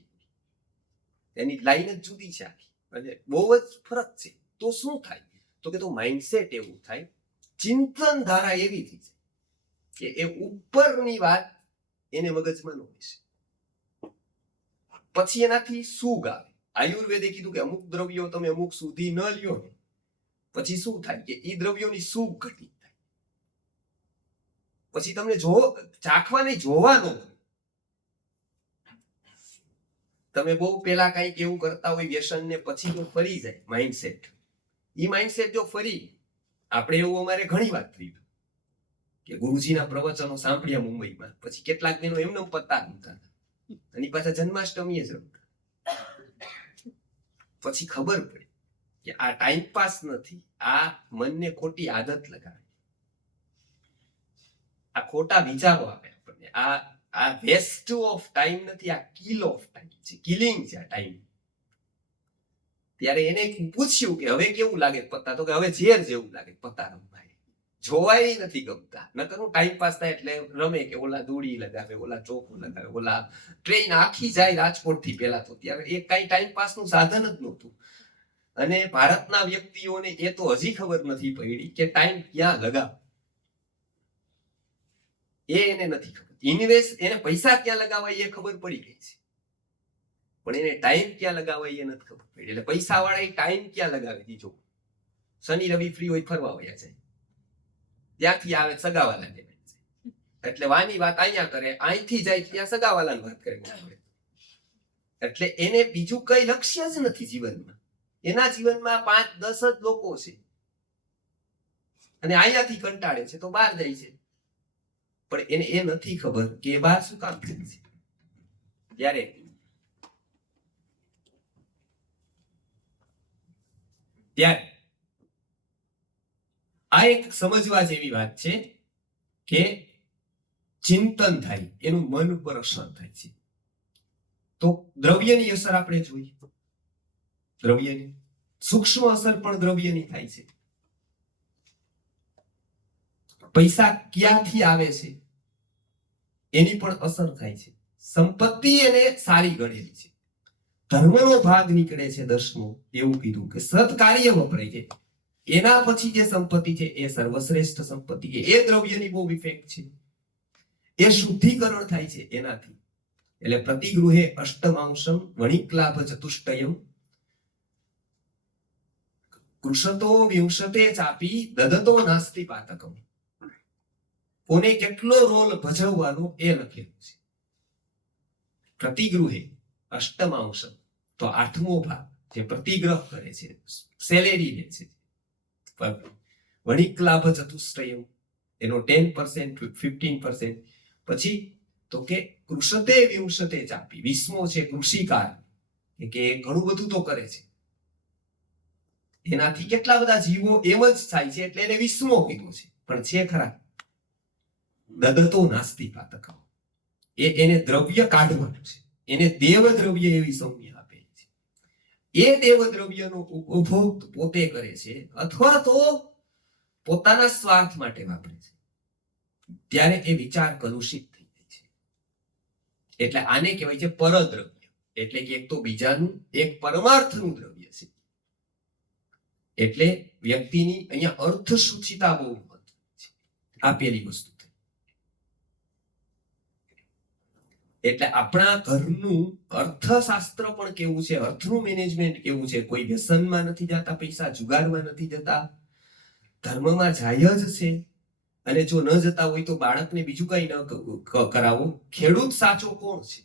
એની લાઈન જ જુદી છે આખી, અને બહુ જ ફરક છે. તો શું થાય, તો કે તો માઇન્ડસેટ એવું થાય, ચિંતન ધારા એવી થઈ જાય કે એ ઉપરની વાત એને મગજમાં ન હોય. પછી એનાથી સુગ આવે. આયુર્વેદે કીધું કે અમુક દ્રવ્યો તમે અમુક સુધી ન લ્યો ને પછી શું થાય કે એ દ્રવ્યોની સુગ ઘટી થાય. પછી તમને ચાખવા નહીં, જોવાનું. તમે બહુ પેલા કઈક એવું કરતા હોય વ્યસન ને પછી જો ફરી જાય માઇન્ડસેટ, એ માઇન્ડસેટ જો ફરી, આપણે એવું અમારે ઘણી વાત થયું કે ગુરુજીના પ્રવચનો સાંભળ્યા મુંબઈમાં, પછી કેટલાક દિનો એમને પત્તા નહોતા, એની પાછા જન્માષ્ટમીએ જ રમતા. પછી ખબર પડી કે આ ટાઈમ પાસ નથી, આ મનને ખોટી આદત લગાવે, આ ખોટા વિચારો આપે આપણને. આ વેસ્ટ ઓફ ટાઈમ નથી, આ કિલ ઓફ ટાઈમ છે, કિલિંગ છે આ ટાઈમ. ત્યારે એને પૂછ્યું કે હવે કેવું લાગે પત્તા, તો કે હવે ઝેર જેવું લાગે પત્તા રમવા, જોવાય નથી ગમતા. નકર ટાઈમ પાસ થાય એટલે રમે, કે ઓલા દોડી લગાવે, ઓલા ચોકો લગાવે, ઓલા ટ્રેન આખી જાય રાજકોટ થી પેલા તો, ત્યારે એ કઈ ટાઈમ પાસ નું સાધન જ નહોતું. અને ભારતના વ્યક્તિઓને એ તો હજી ખબર નથી પડી કે ટાઈમ ક્યાં લગાવ. એને નથી ખબર. ઇન્વેસ્ટ એને પૈસા ક્યાં લગાવવા એ ખબર પડી ગઈ છે, પણ એને ટાઈમ ક્યાં લગાવવા એ નથી ખબર પડી. એટલે પૈસા વાળા ટાઈમ ક્યાં લગાવી દીધો. શનિ રવિ ફ્રી હોય ફરવા વયા જાય, ત્યાંથી આવે સગાવાલા ને, એટલે વાની વાત અહીંયા કરે, અહીંથી જાય ત્યાં સગાવાલાની વાત કરે. એટલે એને બીજું કઈ લક્ષ્ય જ નથી જીવનમાં. એના જીવનમાં 5-10 જ લોકો છે અને અહીંયાથી કંટાળે છે તો બહાર જાય છે, પણ એને એ નથી ખબર કે એ બહાર શું કામ કરે છે. ત્યારે આ એક સમજવા જેવી વાત છે કે ચિંતન થાય, એનું મન ઉપર અસર થાય છે. તો દ્રવ્યની અસર આપણે જોઈએ, દ્રવ્યની સૂક્ષ્મ અસર પણ દ્રવ્યની થાય છે. પૈસા ક્યાંથી આવે છે એની પણ અસર થાય છે. સંપત્તિ એને સારી ગણેલી છે. ધર્મનો ભાગ નીકળે છે 10મો, એવું કીધું કે સત્કાર્ય વપરાય છે. એના પછી જે સંપત્તિ છે એ સર્વશ્રેષ્ઠ સંપત્તિ છે. એ દ્રવ્યની બહુ ઇફેક્ટ છે. એ શુદ્ધિકરણ થાય છે એનાથી. એટલે પ્રતિગૃહે અષ્ટમાંશમ વણિક્લાભ ચતુષ્ટયમ કૃષતો વિંશતે ચાપી દદતો નાસ્તિ પાતકમ. કોને કેટલો રોલ ભજવવાનો એ લખેલું છે. પ્રતિગૃહે અષ્ટમાંશમ તો 8મો ભાગ જે પ્રતિગ્રહ કરે છે, સેલેરી લે છે. વણિક્લાભ ચતુષ્ટયમ એનો 10%, 15%. પછી તો કે કૃષતે વિંશતે ચાપી, 20મો છે કૃષિકાર, કે ઘણું બધું તો કરે છે. એનાથી કેટલા બધા જીવો એમ જ થાય છે, એટલે એને 20મો કીધું છે. પણ છે ખરા દદતો નાસ્તિ પાતકમ. એને દ્રવ્ય કાઢવાનું છે, એને દેવ દ્રવ્ય એવી સંજ્ઞા આપે છે. એ દેવ દ્રવ્યનો ઉપભોગ પોતે કરે છે અથવા તો પોતાના સ્વાર્થ માટે વાપરે છે, ત્યારે એ વિચાર કલુષિત થઈ જાય છે. એટલે આને કહેવાય છે પરદ્રવ્ય. એટલે કે એક તો બીજાનું, એક પરમાર્થનું દ્રવ્ય છે. એટલે વ્યક્તિની અહીંયા અર્થ સૂચિતા બહુ મહત્વની છે. આ પેલી વસ્તુ. એટલે આપણા ઘરનું અર્થશાસ્ત્ર પણ કેવું છે, અર્થનું મેનેજમેન્ટ કેવું છે. કોઈ વ્યસનમાં નથી જતા, પૈસા જુગારમાં નથી જતા, ધર્મમાં જાય જ છે. અને જો ન જતા હોય તો બાળકને બીજું કઈ ન કરાવો. ખેડૂત સાચો કોણ છે?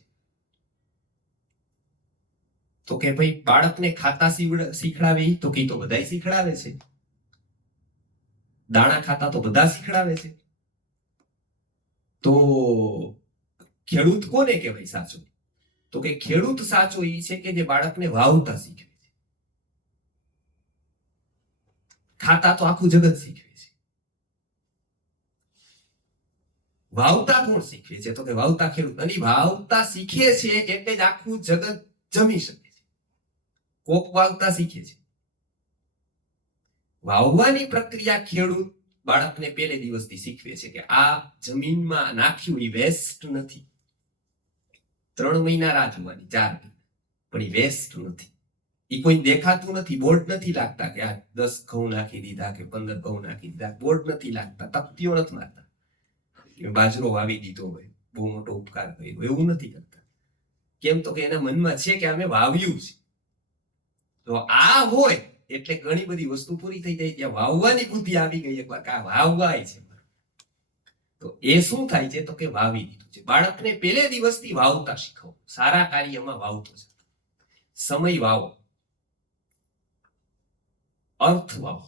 તો કે ભાઈ બાળકને ખાતા શીખડાવે, તો કે તો બધા શીખડાવે છે. દાણા ખાતા તો બધા શીખડાવે છે. તો ખેડૂત કોને કહેવાય સાચો? તો કે ખેડૂત સાચો એ છે કે જે બાળકને વાવતા શીખવે છે. ખાતા તો આખું જગત શીખવે છે. વાવતા કોણ શીખવે છે? તો કે વાવતા ખેડૂત. અને વાવતા શીખે છે એટલે જ આખું જગત જમી શકે છે. કોક વાવતા શીખે છે. વાવવાની પ્રક્રિયા ખેડૂત બાળકને પહેલે દિવસથી શીખવે છે કે આ જમીનમાં નાખ્યું એ વેસ્ટ નથી. 3 મહિના રાહ જોવાની, 4 મહિના, પણ એ વેસ્ટ નથી. એ કોઈ દેખાતું નથી, બોર્ડ નથી લાગતા કે આ 10 ઘઉં નાખી દીધા કે 15 ઘઉં નાખી દીધા, બોર્ડ નથી લાગતા, તકતીઓ નથી મારતા. બાજરો વાવી દીધો હોય, બહુ મોટો ઉપકાર કર્યો, એવું નથી કરતા. કેમ? તો કે એના મનમાં છે કે અમે વાવ્યું છે. તો આ હોય એટલે ઘણી બધી વસ્તુ પૂરી થઈ જાય. ત્યાં વાવવાની બુદ્ધિ આવી ગઈ એકવાર કે આ વાવવાય છે. તો એ શું થાય છે? તો કે વાવી દીધું છે. બાળકને પહેલે દિવસથી વાવતા શીખવો. સારા કાર્યમાં વાવતો છે. સમય વાવો, અર્થ વાવો,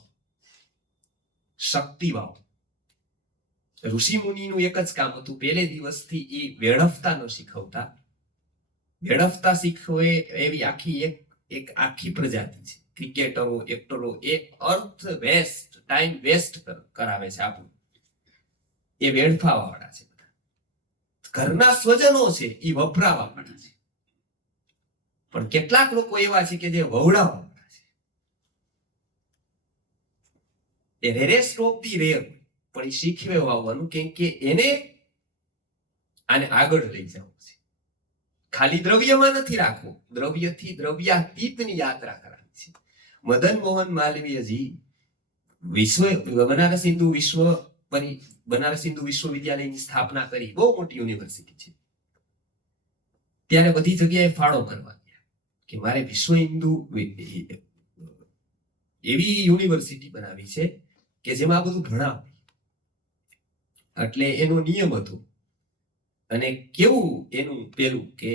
શક્તિ વાવો. ઋષિ મુનિનું એક જ કામ હતું, પહેલે દિવસથી એ વેડફતા ન શીખવતા. વેડફતા શીખવે એવી એક આખી પ્રજાતિ છે. ક્રિકેટરો, એક્ટરો, એ અર્થ વેસ્ટ, ટાઈમ વેસ્ટ કરાવે છે આપણું. એ વેડફાવા વાળા છે. ઘરના સ્વજનો છે એ વપરાવા વાળા છે. પણ કેટલાક લોકો એવા છે કે જે વવડાવવા વાળા છે. એ રેરેસ્ટ ઓફ ધી રેર. પણ એ શીખવે વાવવાનું, કેમ કે એને આને આગળ લઈ જવું છે. ખાલી દ્રવ્યમાં નથી રાખવું, દ્રવ્યથી દ્રવ્યાતીતની યાત્રા કરવાની છે. મદન મોહન માલવીયજી બનારસ હિન્દુ વિશ્વ બનારસ હિન્દુ વિશ્વવિદ્યાલયની સ્થાપના કરી, બહુ મોટી યુનિવર્સિટી છે, ત્યારે બધી જગ્યાએ ફાળો કરવા ગયા કે મારે વિશ્વ હિન્દુ એવી યુનિવર્સિટી બનાવી છે કે જેમાં આ બધું ભણાવે. એટલે એનો નિયમ હતો. અને કેવું એનું પેલું કે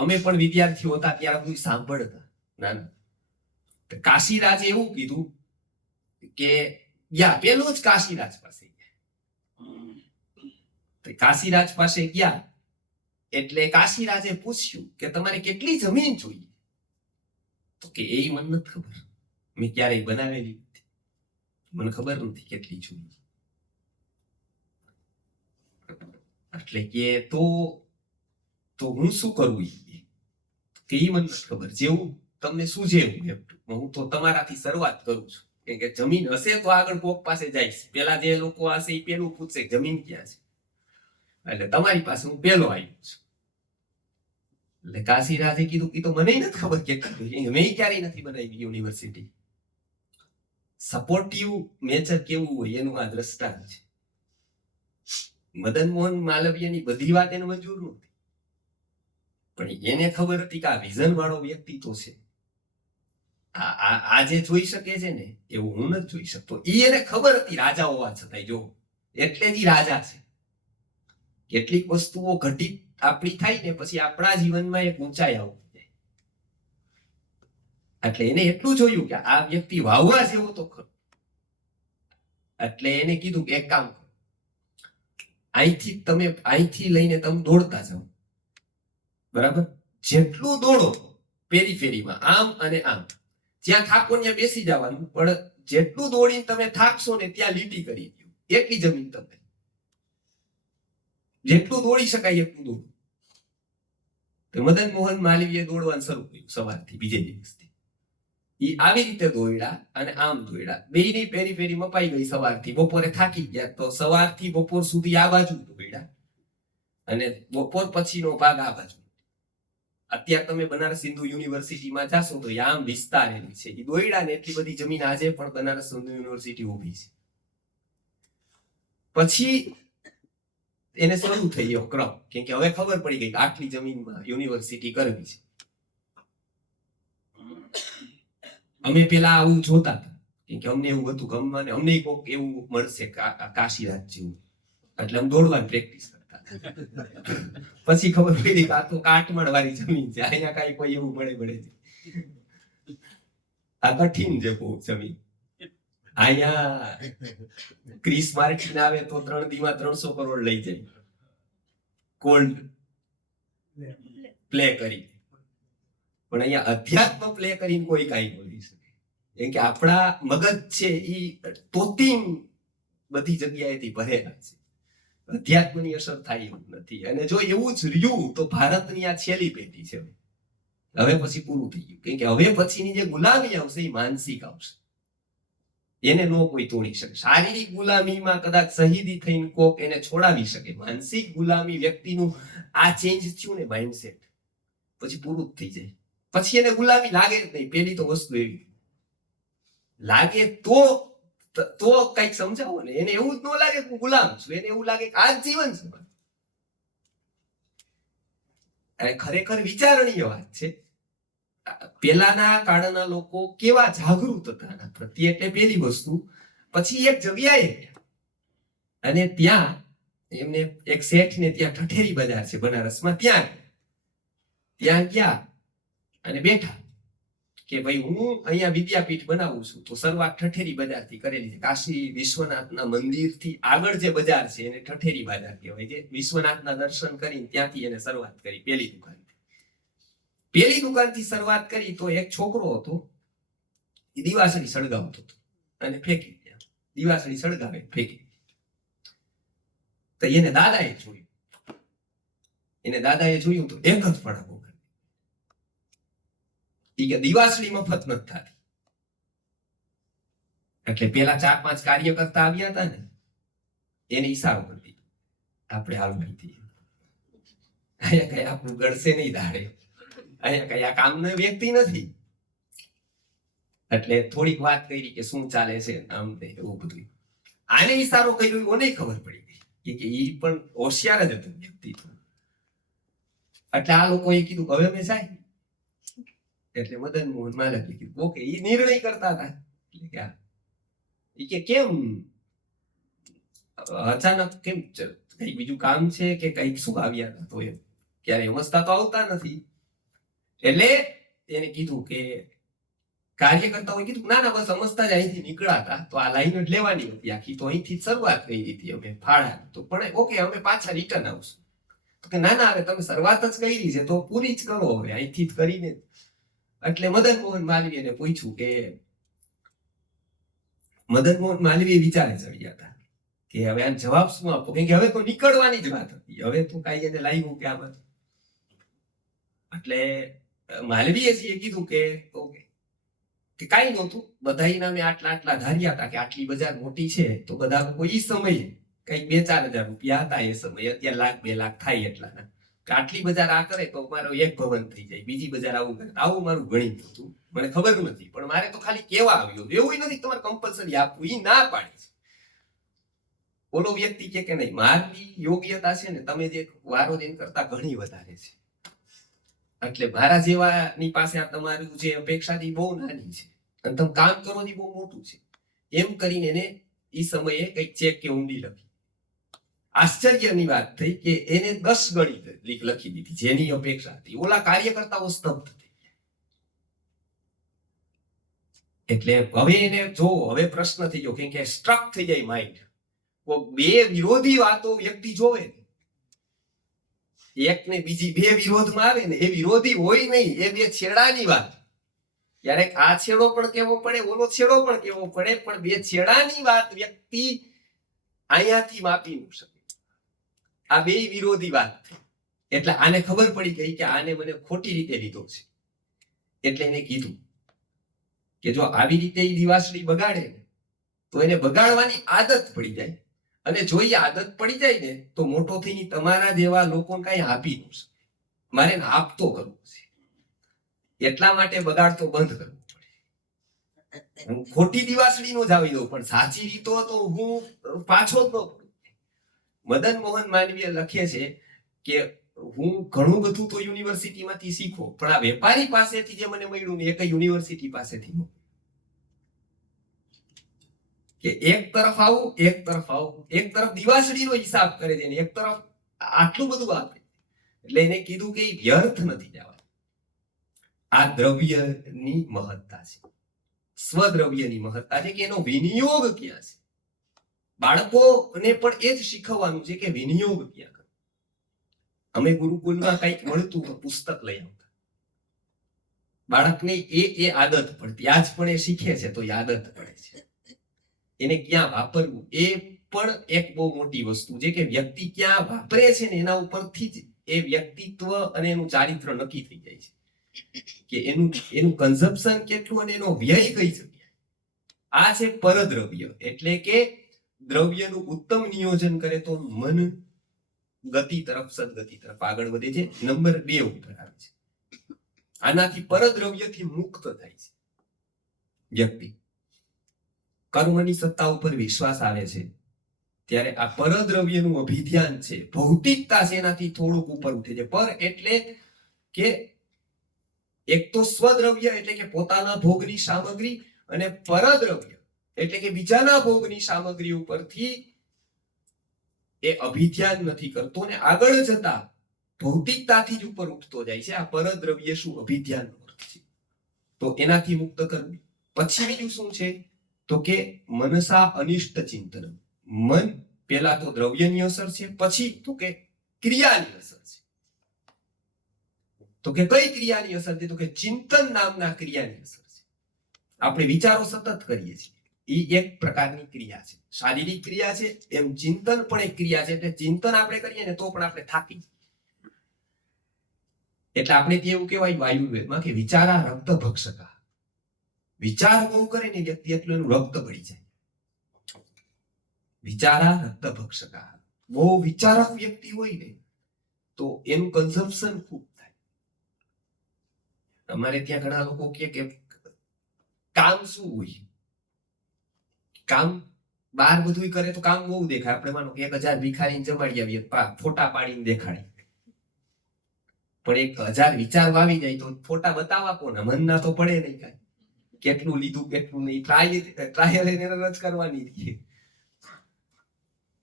અમે પણ વિદ્યાર્થીઓ હતા ત્યારે બધું સાંભળતા નાના. કાશીરાજે એવું કીધું કે પેલું જ કાશીરાજ પાસે ગયા. કાશીરાજ પાસે ગયા એટલે કાશીરાજે પૂછ્યું કે તમારે કેટલી જમીન જોઈએ? તો કે એ મને નથી ખબર, મેં ક્યારેય બનાવેલી નથી, મને ખબર નથી કેટલી જોઈએ. એટલે કે તો હું શું કરવું? કે એ મને નથી ખબર, જેવું તમને સૂઝે એવું. હું તો તમારાથી શરૂઆત કરું છું, કેમ કે જમીન હશે તો આગળ કોક પાસે જઈશ. પેલા જે લોકો હશે એ પેલું પૂછશે જમીન ક્યાં છે, એટલે તમારી પાસે હું પેલો આવ્યો છું. એટલે કાશીરાજે કીધું કે તો મને નથી ખબર કેટલી, મેં ક્યારેય નથી બનાવી યુનિવર્સિટી. સપોર્ટિવ નેચર કેવું હોય એનું આ દ્રષ્ટાંત છે. મદન મોહન માલવીયની બધી વાત એને મંજૂર નહોતી, પણ એને ખબર હતી કે આ વિઝન વાળો વ્યક્તિ તો છે, આ જે જોઈ શકે છે ને એવું હું નથી જોઈ શકતો. એને ખબર હતી રાજા હોવા છતાંય, જો એટલે જ રાજા છે. કેટલીક વસ્તુઓ ઘટિત આપણી થાય ને પછી આપણા જીવનમાં એક ઊંચાઈ આવતી જાય. એટલે એને એટલું જોયું કે આ વ્યક્તિ વાવવા જેવો તો ખરો. એટલે એને કીધું કે એક કામ કરો, અહીંથી લઈને તમે દોડતા જાઓ, બરાબર? જેટલું દોડો પેરીફેરીમાં આમ અને આમ, જ્યાં થાકો ત્યાં બેસી જવાનું, પણ જેટલું દોડીને તમે થાકશો ને ત્યાં લીટી કરી દો, એટલી જમીન તમે જેટલું દોડી શકાય એટલું દોડો. તો મદન મોહન માલવીએ દોડવાનું શરૂ કર્યું સવારથી, બીજે દિવસથી. એ આવી રીતે દોડ્યા અને આમ દોડ્યા, બેયની પેરી મપાઈ ગઈ સવારથી. બપોરે થાકી ગયા તો સવારથી બપોર સુધી આ બાજુ દોડ્યા અને બપોર પછીનો ભાગ આ બાજુ. અત્યારે તમે બનારસ હિન્દુ યુનિવર્સિટીમાં જાશો તો આમ વિસ્તારેલી છે. એ દોડ્યા ને એટલી બધી જમીન આજે પણ બનારસ હિન્દુ યુનિવર્સિટી ઊભી છે. પછી એને શરૂ થઈ ગયો ક્રમ, કેમ કે હવે ખબર પડી ગઈ કે આટલી જમીનમાં યુનિવર્સિટી કરવી છે. અમે પેલા આવું જોતા હતા, કેમ કે અમને એવું હતું કે અમને કોઈક એવું મળશે કાશીરાજ જેવું, એટલે અમે દોડવાની પ્રેક્ટિસ કરતા. પછી ખબર પડી કે આ તો કાટમાળ વાળી જમીન છે, અહીંયા કઈ કોઈ એવું મળે છે, આ કઠિન છે બહુ જમીન. અહીંયા ક્રિસ માર્ટિન આવે તો 3 દીમાં 300 કરોડ લઈ જાય કોલ્ડ પ્લે કરી. પણ અહીંયા અધ્યાત્મ પ્લે કરીને કોઈ કાંઈ બોલી શકે, કેમ કે આપણા મગજ છે એ તોતિંગ બધી જગ્યાએથી ભરેલા છે, અધ્યાત્મની અસર થાય એવું નથી. અને જો એવું જ રહ્યું તો ભારતની આ છેલ્લી પેઢી છે, હવે પછી પૂરું થઈ ગયું. કેમ કે હવે પછીની જે ગુલામી આવશે એ માનસિક આવશે, એને નો કોઈ તોડી શકે. શારીરિક ગુલામીમાં કદાચ શહીદી થઈને કોક એને છોડાવી શકે, માનસિક ગુલામી વ્યક્તિનું આ ચેન્જ થયું ને માઇન્ડસેટ, પછી પૂરું જ થઈ જાય. પછી એને ગુલામી લાગે જ નહીં. પેલી તો વસ્તુ એવી લાગે તો કઈક સમજાવો ને, એને એવું જ ન લાગે કે હું ગુલામ છું, એને એવું લાગે કે આ જ જીવન છે. ખરેખર વિચારણીય વાત છે. પેલાના કાળના લોકો કેવા જાગૃત હતા આના પ્રત્યે, એટલે પેલી વસ્તુ. પછી એક જગ્યાએ અને ત્યાં એમને એક શેઠ ને ત્યાં ઠઠેરી બજાર છે બનારસમાં, ત્યાં ગયા અને બેઠા કે ભાઈ હું અહીંયા વિદ્યાપીઠ બનાવું છું. તો શરૂઆત ઠઠેરી બજારથી કરેલી છે. કાશી વિશ્વનાથના મંદિરથી આગળ જે બજાર છે એને ઠઠેરી બજાર કહેવાય છે. વિશ્વનાથના દર્શન કરીને ત્યાંથી એને શરૂઆત કરી. પેલી દુકાનથી શરૂઆત કરી તો એક છોકરો હતો, એ દિવાસળી સળગાવતો હતો અને ફેંકી ગયા. દિવાસળી સળગાવે ફેંકી. તો એને દાદાએ જોયું તો એક જ ફડાકો કે દિવાસળી મફત નથી થતી. એટલે પેલા 4-5 કાર્યકર્તા આવ્યા હતા ને, એને ઈશારો કરી દીધો, આપણે હાલમાં થઈએ. અહીંયા કઈ આપણું ગળશે નહીં દાડે, અહીંયા કઈ આ કામનો વ્યક્તિ નથી. એટલે થોડીક વાત કરી કે શું ચાલે છે આમ એવું બધું. આને ઈશારો કર્યો મને ખબર પડી ગઈ કે એ પણ હોશિયાર જ હતું વ્યક્તિત્વ. એટલે આ લોકોએ કીધું હવે અમે જાય. એટલે મદન મોહન માલવીએ કીધું ઓકે, એ નિર્ણય કરતા હતા. એટલે કે કેમ અચાનક કેમ કઈ બીજું કામ છે કે કઈક શું આવ્યા હતા? તો એમ ક્યારે સમજતા તો આવતા નથી. એટલે એને કીધું કે કાર્યકર્તાઓએ કીધું ના ના બસ સમજતા જ અહીંથી નીકળાતા, તો આ લાઈન જ લેવાની હતી આખી, તો અહીંથી શરૂઆત કરી હતી અમે ફાળા. તો પણ ઓકે અમે પાછા રિટર્ન આવશું. તો કે ના ના હવે તમે શરૂઆત જ કરી છે તો પૂરી જ કરો હવે અહીંથી જ કરીને. એટલે મદન મોહન માલવીયને પૂછ્યું કે મદન મોહન માલવીય વિચારે ચડ્યા હતા કે હવે આનો જવાબ શું આપો, કેમ કે હવે તો નીકળવાની જ વાત હતી, હવે તો કઈ એને લાગ્યું કે આમાં. એટલે માલવીયજીએ કીધું કે કાંઈ નહોતું, બધા નામે આટલા આટલા ધાર્યા હતા કે આટલી બજાર મોટી છે તો બધા લોકો એ સમયે કઈક 2-4 હજાર રૂપિયા હતા એ સમયે, અત્યારે 1,00,000-2 લાખ થાય એટલાના, કે આટલી બજાર આ કરે તો મારો એક ભવન થઈ જાય, બીજી બજાર આવું કરે. આવું મારું ગણિત હતું, મને ખબર નથી, પણ મારે તો ખાલી કેવા આવ્યું, એવું નથી તમારે કમ્પલસરી આપવું. એ ના પાડે છે. ઓલો વ્યક્તિ કે નહીં, મારી યોગ્યતા છે ને તમે જે વારો દેન કરતા ઘણી વધારે છે, એટલે મારા જેવાની પાસે આ તમારું જે અપેક્ષા બહુ નાની છે અને તમે કામ કરો બહુ મોટું છે, એમ કરીને એને એ સમયે કઈક ચેક કે ઊંડી લખી. આશ્ચર્યની વાત થઈ કે એને 10 ગણી લખી દીધી જેની અપેક્ષા હતી. ઓલા કાર્યકર્તાઓ સ્તબ્ધ થઈ ગયા. એટલે હવે એને જો હવે પ્રશ્ન થઈ ગયો, કેમ કે સ્ટ્રક થઈ જાય માઇન્ડ. બે વિરોધી વાતો વ્યક્તિ જોવે, એક ને બીજી બે વિરોધમાં આવે ને, એ વિરોધી હોય નહીં, એ બે છેડાની વાત. ક્યારેક આ છેડો પણ કેવો પડે, ઓલો છેડો પણ કેવો પડે, પણ બે છેડાની વાત વ્યક્તિ અહીંયાથી માપી ન શકે. આ બે વિરોધી વાત થઈ. એટલે આને ખબર પડી ગઈ કે આને મને ખોટી રીતે લીધો છે. એટલે એને કીધું કે જો આવી રીતે દિવાસળી બગાડે તો એને બગાડવાની આદત પડી જાય, અને જો એ આદત પડી જાય ને તો મોટો થઈને તમારા જેવા લોકો કઈ આપી ન શકે. મારે આપતો કરવો છે, એટલા માટે બગાડતો બંધ કરવો પડે. હું ખોટી દિવાસળી નો જાવી દઉં, પણ સાચી રીતો તો હું પાછો જ ન પડું. મદન મોહન માલવીય લખે છે કે હું ઘણું બધું તો યુનિવર્સિટીમાંથી શીખો, પણ આ વેપારી પાસેથી જે મને મળ્યું ને એ કઈ યુનિવર્સિટી પાસેથી ન. કે એક તરફ આવું, એક તરફ આવું, એક તરફ દિવાસળીનો હિસાબ કરે છે ને એક તરફ આટલું બધું આપે. એટલે એને કીધું કે વ્યર્થ નથી જવા. આ દ્રવ્યની મહત્તા છે, સ્વદ્રવ્યની મહત્તા છે, કે એનો વિનિયોગ ક્યાં છે. બાળકોને પણ એ જ શીખવવાનું છે કે વિનિયોગ ક્યાં કરો. અમે ગુરુકુલમાં કંઈક મળતું તો પુસ્તક લઈ આવતા, બાળકને એ આદત પડતી. આજ પણ એ શીખે છે તો એ આદત પડે છે. એને ક્યાં વાપરવું એ પણ એક બહુ મોટી વસ્તુ છે, કે વ્યક્તિ ક્યાં વાપરે છે ને એના ઉપરથી જ એ વ્યક્તિત્વ અને એનું ચારિત્ર નક્કી થઈ જાય છે, કે એનું કન્ઝમ્પશન કેટલું અને એનો વ્યય કઈ જગ્યાએ. આ છે પરદ્રવ્ય. એટલે કે દ્રવ્યનું ઉત્તમ નિયોજન કરે તો મન ગતિ તરફ, સદગતિ તરફ આગળ વધે છે. નંબર 2 ઉપર આવે છે. આનાથી પરદ્રવ્યથી મુક્ત થાય છે વ્યક્તિ. કર્મની સત્તા ઉપર વિશ્વાસ આવે છે ત્યારે આ પરદ્રવ્યનું અભિધ્યાન છે, ભૌતિકતા છે, એનાથી થોડુંક ઉપર ઉઠે છે. પર એટલે કે એક તો સ્વદ્રવ્ય એટલે કે પોતાના ભોગની સામગ્રી, અને પરદ્રવ્ય એટલે કે બીજાના ભોગની સામગ્રી ઉપરથી એ અભિધ્યાન નથી કરતો ને આગળ જતા ભૌતિકતાથી જ ઉપર ઉઠતો જાય છે. આ પરદ્રવ્ય શું અભિધ્યાન છે, તો એનાથી મુક્ત કરવું. પછી બીજું શું છે તો કે મનસા અનિષ્ટ ચિંતન. મન પેલા તો દ્રવ્યની અસર છે, પછી તો કે ક્રિયાની અસર છે. તો કે કઈ ક્રિયાની અસર છે તો કે ચિંતન નામના ક્રિયાની અસર છે. આપણે વિચારો સતત કરીએ છીએ, એ એક પ્રકારની ક્રિયા છે, શારીરિક ક્રિયા છે. એમ ચિંતન પણ એક ક્રિયા છે. એટલે ચિંતન આપણે કરીએ ને તો પણ આપણે થાકી. એટલે આપણે એવું કહેવાય આયુર્વેદમાં કે વિચારા રક્ત ભક્ષકા. વિચાર બહુ કરે ને વ્યક્તિ એટલું એનું રક્ત બળી જાય. વિચારા રક્ત ભક્ષકા. બહુ વિચારક વ્યક્તિ હોય ને તો એનું કન્ઝમ્પશન ખૂબ થાય. અમારે ત્યાં ઘણા લોકો કે કામ શું હોય, કામ બહાર બધું કરે તો કામ બહુ દેખાય. આપણે માનો કે 1000 ભિખારીને જમાડી આવીએ, ફોટા પાડીને દેખાડી. પણ 1000 વિચાર વાવી જાય તો ફોટા બતાવવા કોને? મનના તો પડે નહીં કાંઈ. કેટલું લીધું કેટલું નહીં, ટ્રાયલ એને જ કરવાની.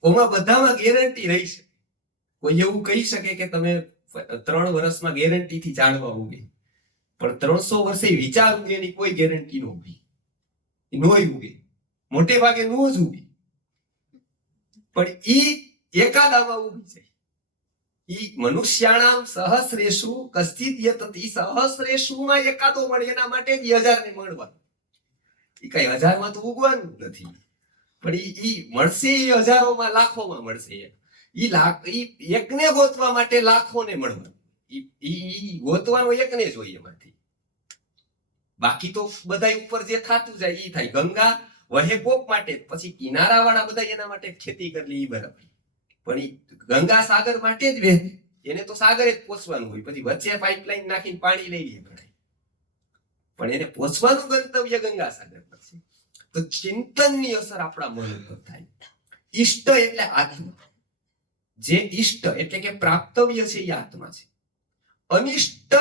ઓમાં બધામાં ગેરંટી રહી છે. કોઈ એવું કહી શકે કે તમે 3 વર્ષમાં ગેરંટીથી જાણવા ઉગે, પણ 300 વર્ષે વિચાર ઉગે એની કોઈ ગેરંટી ન ઉગી. નોય ઉગે, મોટે ભાગે નો જ ઉગી. પણ ઈ એકાદામાં ઉગી જાય. ઈ મનુષ્યાણામ સહસ્રેષુ કશ્ચિત યતતિ, સહસ્રેષુમાં એકાદો મળે એના માટે જ 1000 ને મળવાનું. ઈ કઈ 1000 માં તો ઉગવાનું નથી, પણ ઈ મળશે, ઈ હજારોમાં લાખોમાં મળશે. ઈ એકને ગોતવા માટે લાખોને મળવાનું. ઈ ગોતવાનો એકને જોઈએ એમાંથી. બાકી તો બધા ઉપર જે થતું જાય ઈ થાય. ગંગા વહે કોક માટે, પછી કિનારા વાળા બધા એના માટે ખેતી કરી ઈ બરાબર. પણ ઈ ગંગા સાગર માટે જ વહે, એને તો સાગરે જ પહોંચવાનું હોય. પછી વચ્ચે પાઇપલાઇન નાખીને પાણી લઈ લે ઘણા, પણ એને પહોંચવાનું ગંતવ્ય ગંગા સાગર પર છે. તો ચિંતનની અસર આપણા મન ઉપર થાય. ઈષ્ટ એટલે આત્મા. જે ઈષ્ટ એટલે કે પ્રાપ્તવ્ય છે એ આત્મા છે. અનિષ્ટ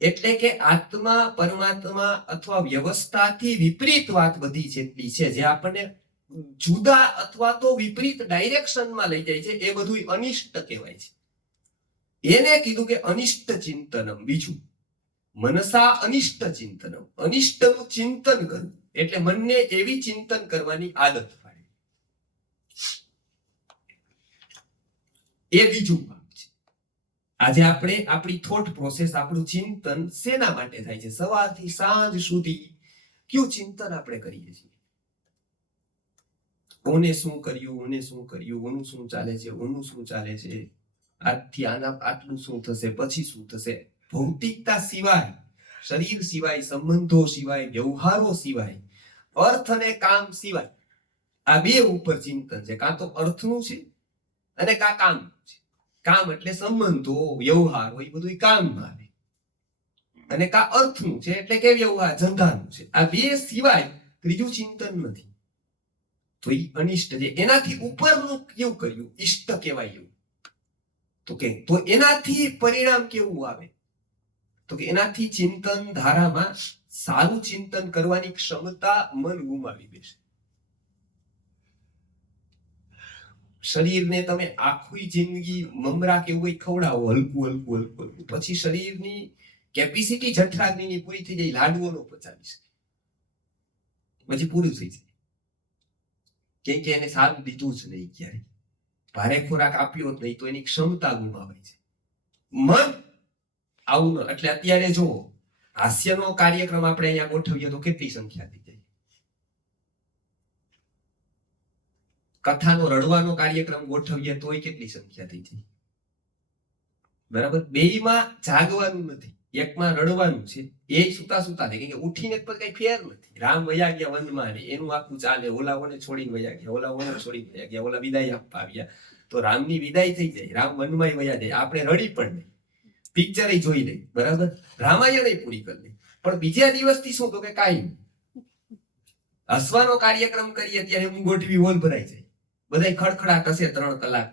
એટલે કે આત્મા, પરમાત્મા અથવા વ્યવસ્થાથી વિપરીત વાત બધી જેટલી છે, જે આપણને જુદા અથવા તો વિપરીત ડાયરેક્શનમાં લઈ જાય છે, એ બધું અનિષ્ટ કહેવાય છે. એને કીધું કે અનિષ્ટ ચિંતનમ. બીજું, મનસા અનિષ્ટ ચિંતનમ. અનિષ્ટનું ચિંતન કરવું એટલે મનને એવી ચિંતન કરવાની આદત પાડે. એ બીજું ભાગ છે. આજે આપણે આપણી થોટ પ્રોસેસ, આપણું ચિંતન શેના માટે થાય છે? સવારથી સાંજ સુધી કયું ચિંતન આપણે કરીએ છીએ? ઓને શું કર્યું, ઓને શું કર્યું, ઓનું શું ચાલે છે, ઓનું શું ચાલે છે, આજથી આટલું શું થશે, પછી શું થશે. ભૌતિકતા સિવાય, શરીર સિવાય, સંબંધો સિવાય, વ્યવહારો સિવાય, અર્થ અને કામ સિવાય, આ બે ઉપર ચિંતન છે. કાં તો અર્થનું છે અને કાં કામનું છે. કામ એટલે સંબંધો, વ્યવહાર હોય, બધું કામમાં આવે. અને કાં અર્થનું છે એટલે કે વ્યવહાર, ધંધાનું છે. આ બે સિવાય ત્રીજું ચિંતન નથી. તો એ અનિષ્ટ છે. એનાથી ઉપરનું કેવું કર્યું? ઈષ્ટ કહેવાય એવું. તો એનાથી પરિણામ કેવું આવે? તો કે એનાથી ચિંતન ધારામાં સારું ચિંતન કરવાની ક્ષમતા મન ગુમાવી દેશે. શરીરને તમે આખી જિંદગી મમરા કેવું કઈ ખવડાવો, હલકું હલકું હલકું હલકું, પછી શરીરની કેપેસિટી જઠરાગ્નિની પૂરી થઈ જાય, લાડવો નો પચાવી શકે, પછી પૂરું થઈ જાય. કેમ કે એને સારું દીધું જ નહીં, ક્યારે ભારે ખોરાક આપ્યો જ નહીં, તો એની ક્ષમતા ગુમાવાય છે. મન આવું ન. એટલે અત્યારે જો હાસ્યનો કાર્યક્રમ આપણે અહીંયા ગોઠવીએ તો કેટલી સંખ્યા થઈ જાય. કથાનો રડવાનો કાર્યક્રમ ગોઠવીએ તોય કેટલી સંખ્યા થઈ જાય. બરાબર? બેયમાં જાગવાનું નથી, એકમાં રડવાનું છે. એ સુતા સુતા થાય, કે ઉઠીને પણ કઈ ફેર નથી. રામ વયા ગયા વનમાં, એનું આખું ચાલે. ઓલાઓને છોડીને વયા ગયા, ઓલાઓને છોડીને વયા ગયા, ઓલા વિદાય આપવા આવ્યા, તો રામની વિદાય થઈ જાય, રામ વનમાં વયા જાય. આપણે રડી પણ નહીં, પિક્ચર જોઈ લઈ, બરાબર, રામાયણ પૂરી કરી લે. પણ બીજા દિવસથી શું? તો કે કાંઈ હસવાનો કાર્યક્રમ કરીએ ત્યારે હું ગોઠવી હોલ ભરાઈ જાય, બધા ખડખડાટ હશે 3 કલાક.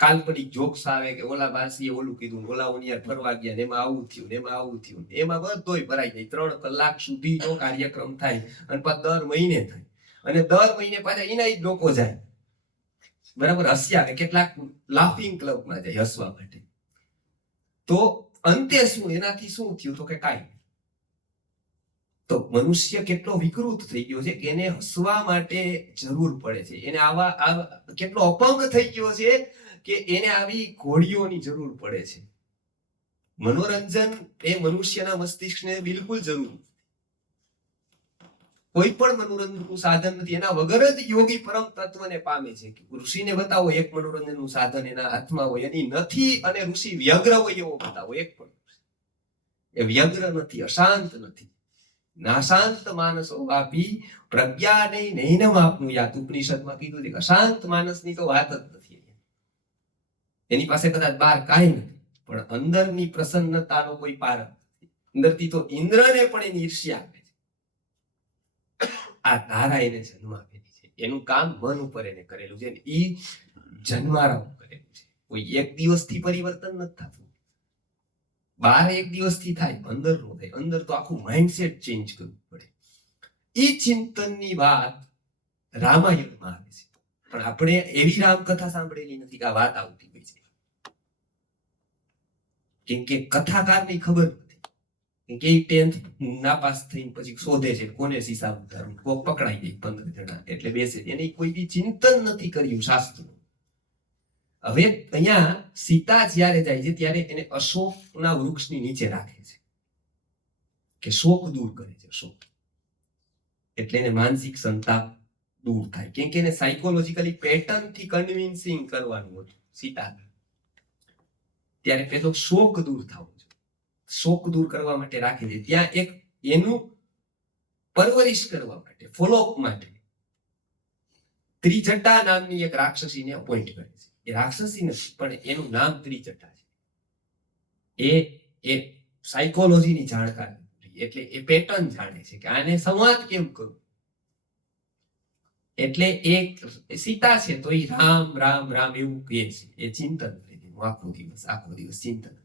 કાલ્પનિક જોક્સ આવે કે ઓલા બાસીએ ઓલું કીધું, ઓલા ઓનિયા ફરવા ગયા, એમાં આવું થયું, એમાં આવું થયું, એમાં બધોય ભરાઈ જાય. 3 કલાક સુધીનો કાર્યક્રમ થાય, અને પાછા દર મહિને થાય, અને દર મહિને પાછા એના જ લોકો જાય, બરાબર, હસ્યા. કેટલાક લાફિંગ ક્લબમાં જાય હસવા માટે. તો અંતે શું? એનાથી શું થયું? તો કે કાંઈ. તો મનુષ્ય કેટલો વિકૃત થઈ ગયો છે કે એને હસવા માટે જરૂર પડે છે. એને આવા કેટલો અપંગ થઈ ગયો છે કે એને આવી ઘોડીઓની જરૂર પડે છે. મનોરંજન એ મનુષ્યના મસ્તિષ્કને બિલકુલ જરૂર. કોઈ પણ મનોરંજનનું સાધન નથી, એના વગર જ યોગી પરમ તત્વને પામે છે. ઋષિને બતાવો એક મનોરંજનનું સાધન એના હાથમાં હોય, એની નથી. અને ઋષિ વ્યગ્ર હોય એવો બતાવો, એક પણ. એ વ્યગ્ર નથી, અશાંત નથી. નાશાંત માનસો વાપી પ્રજ્ઞાને નૈનમ આપનુયાત. ઉપનિષદમાં કીધું છે કે અશાંત માનસની તો વાત જ નથી. એની પાસે કદાચ બહાર કાંઈ નથી, પણ અંદરની પ્રસન્નતાનો કોઈ પાર નથી. અંદરથી તો ઇન્દ્રને પણ એની ઈર્ષ્યા આપે છે. આ ધારા એને જન્મ આપેલી છે. એનું કામ મન ઉપર એને કરેલું છે. એ જન્મારામ કરેલું છે. કોઈ એક દિવસથી પરિવર્તન નથી થતું. બહાર એક દિવસથી થાય, અંદર નો થાય. અંદર તો આખું માઇન્ડસેટ ચેન્જ કરવું પડે. એ ચિંતનની વાત રામાયણમાં આવે છે. પણ આપણે એવી રામકથા સાંભળેલી નથી કે આ વાત આવતી હોય છે. કેમ કે કથાકારની ખબર નથી કે 10th નાપાસ થઈને પછી શોધે છે કોને સીસા ઉતારવું, કોક પકડાઈ જાય 15 જણા એટલે બેસે. એની કોઈ બી ચિંતન નથી કર્યું શાસ્ત્ર. હવે અહીંયા સીતા જ્યારે જાય છે ત્યારે એને અશોકના વૃક્ષની નીચે રાખે છે કે શોક દૂર કરે છે. શોક એટલે એને માનસિક સંતાપ દૂર થાય. કેમ કે એને સાયકોલોજીકલી પેટર્ન થી કન્વિન્સિંગ કરવાનું હતું સીતા. ત્યારે પેલો શોક દૂર થવો છે. શોક દૂર કરવા માટે રાખે છે. ત્યાં એક એનું પરવરિશ કરવા માટે, ફોલોઅપ માટે ત્રિજટા નામની એક રાક્ષસીને અપોઇન્ટ કરે છે. એ રાક્ષસી નથી, પણ એનું નામ ત્રિજટા છે. એ સાયકોલોજીની જાણકાર એટલે એ પેટર્ન જાણે છે કે આને સંવાદ કેમ કરવો. એટલે એક સીતા છે તો એ રામ રામ રામ એવું કહે છે. એ ચિંતન કરે છે આખો દિવસ ચિંતન.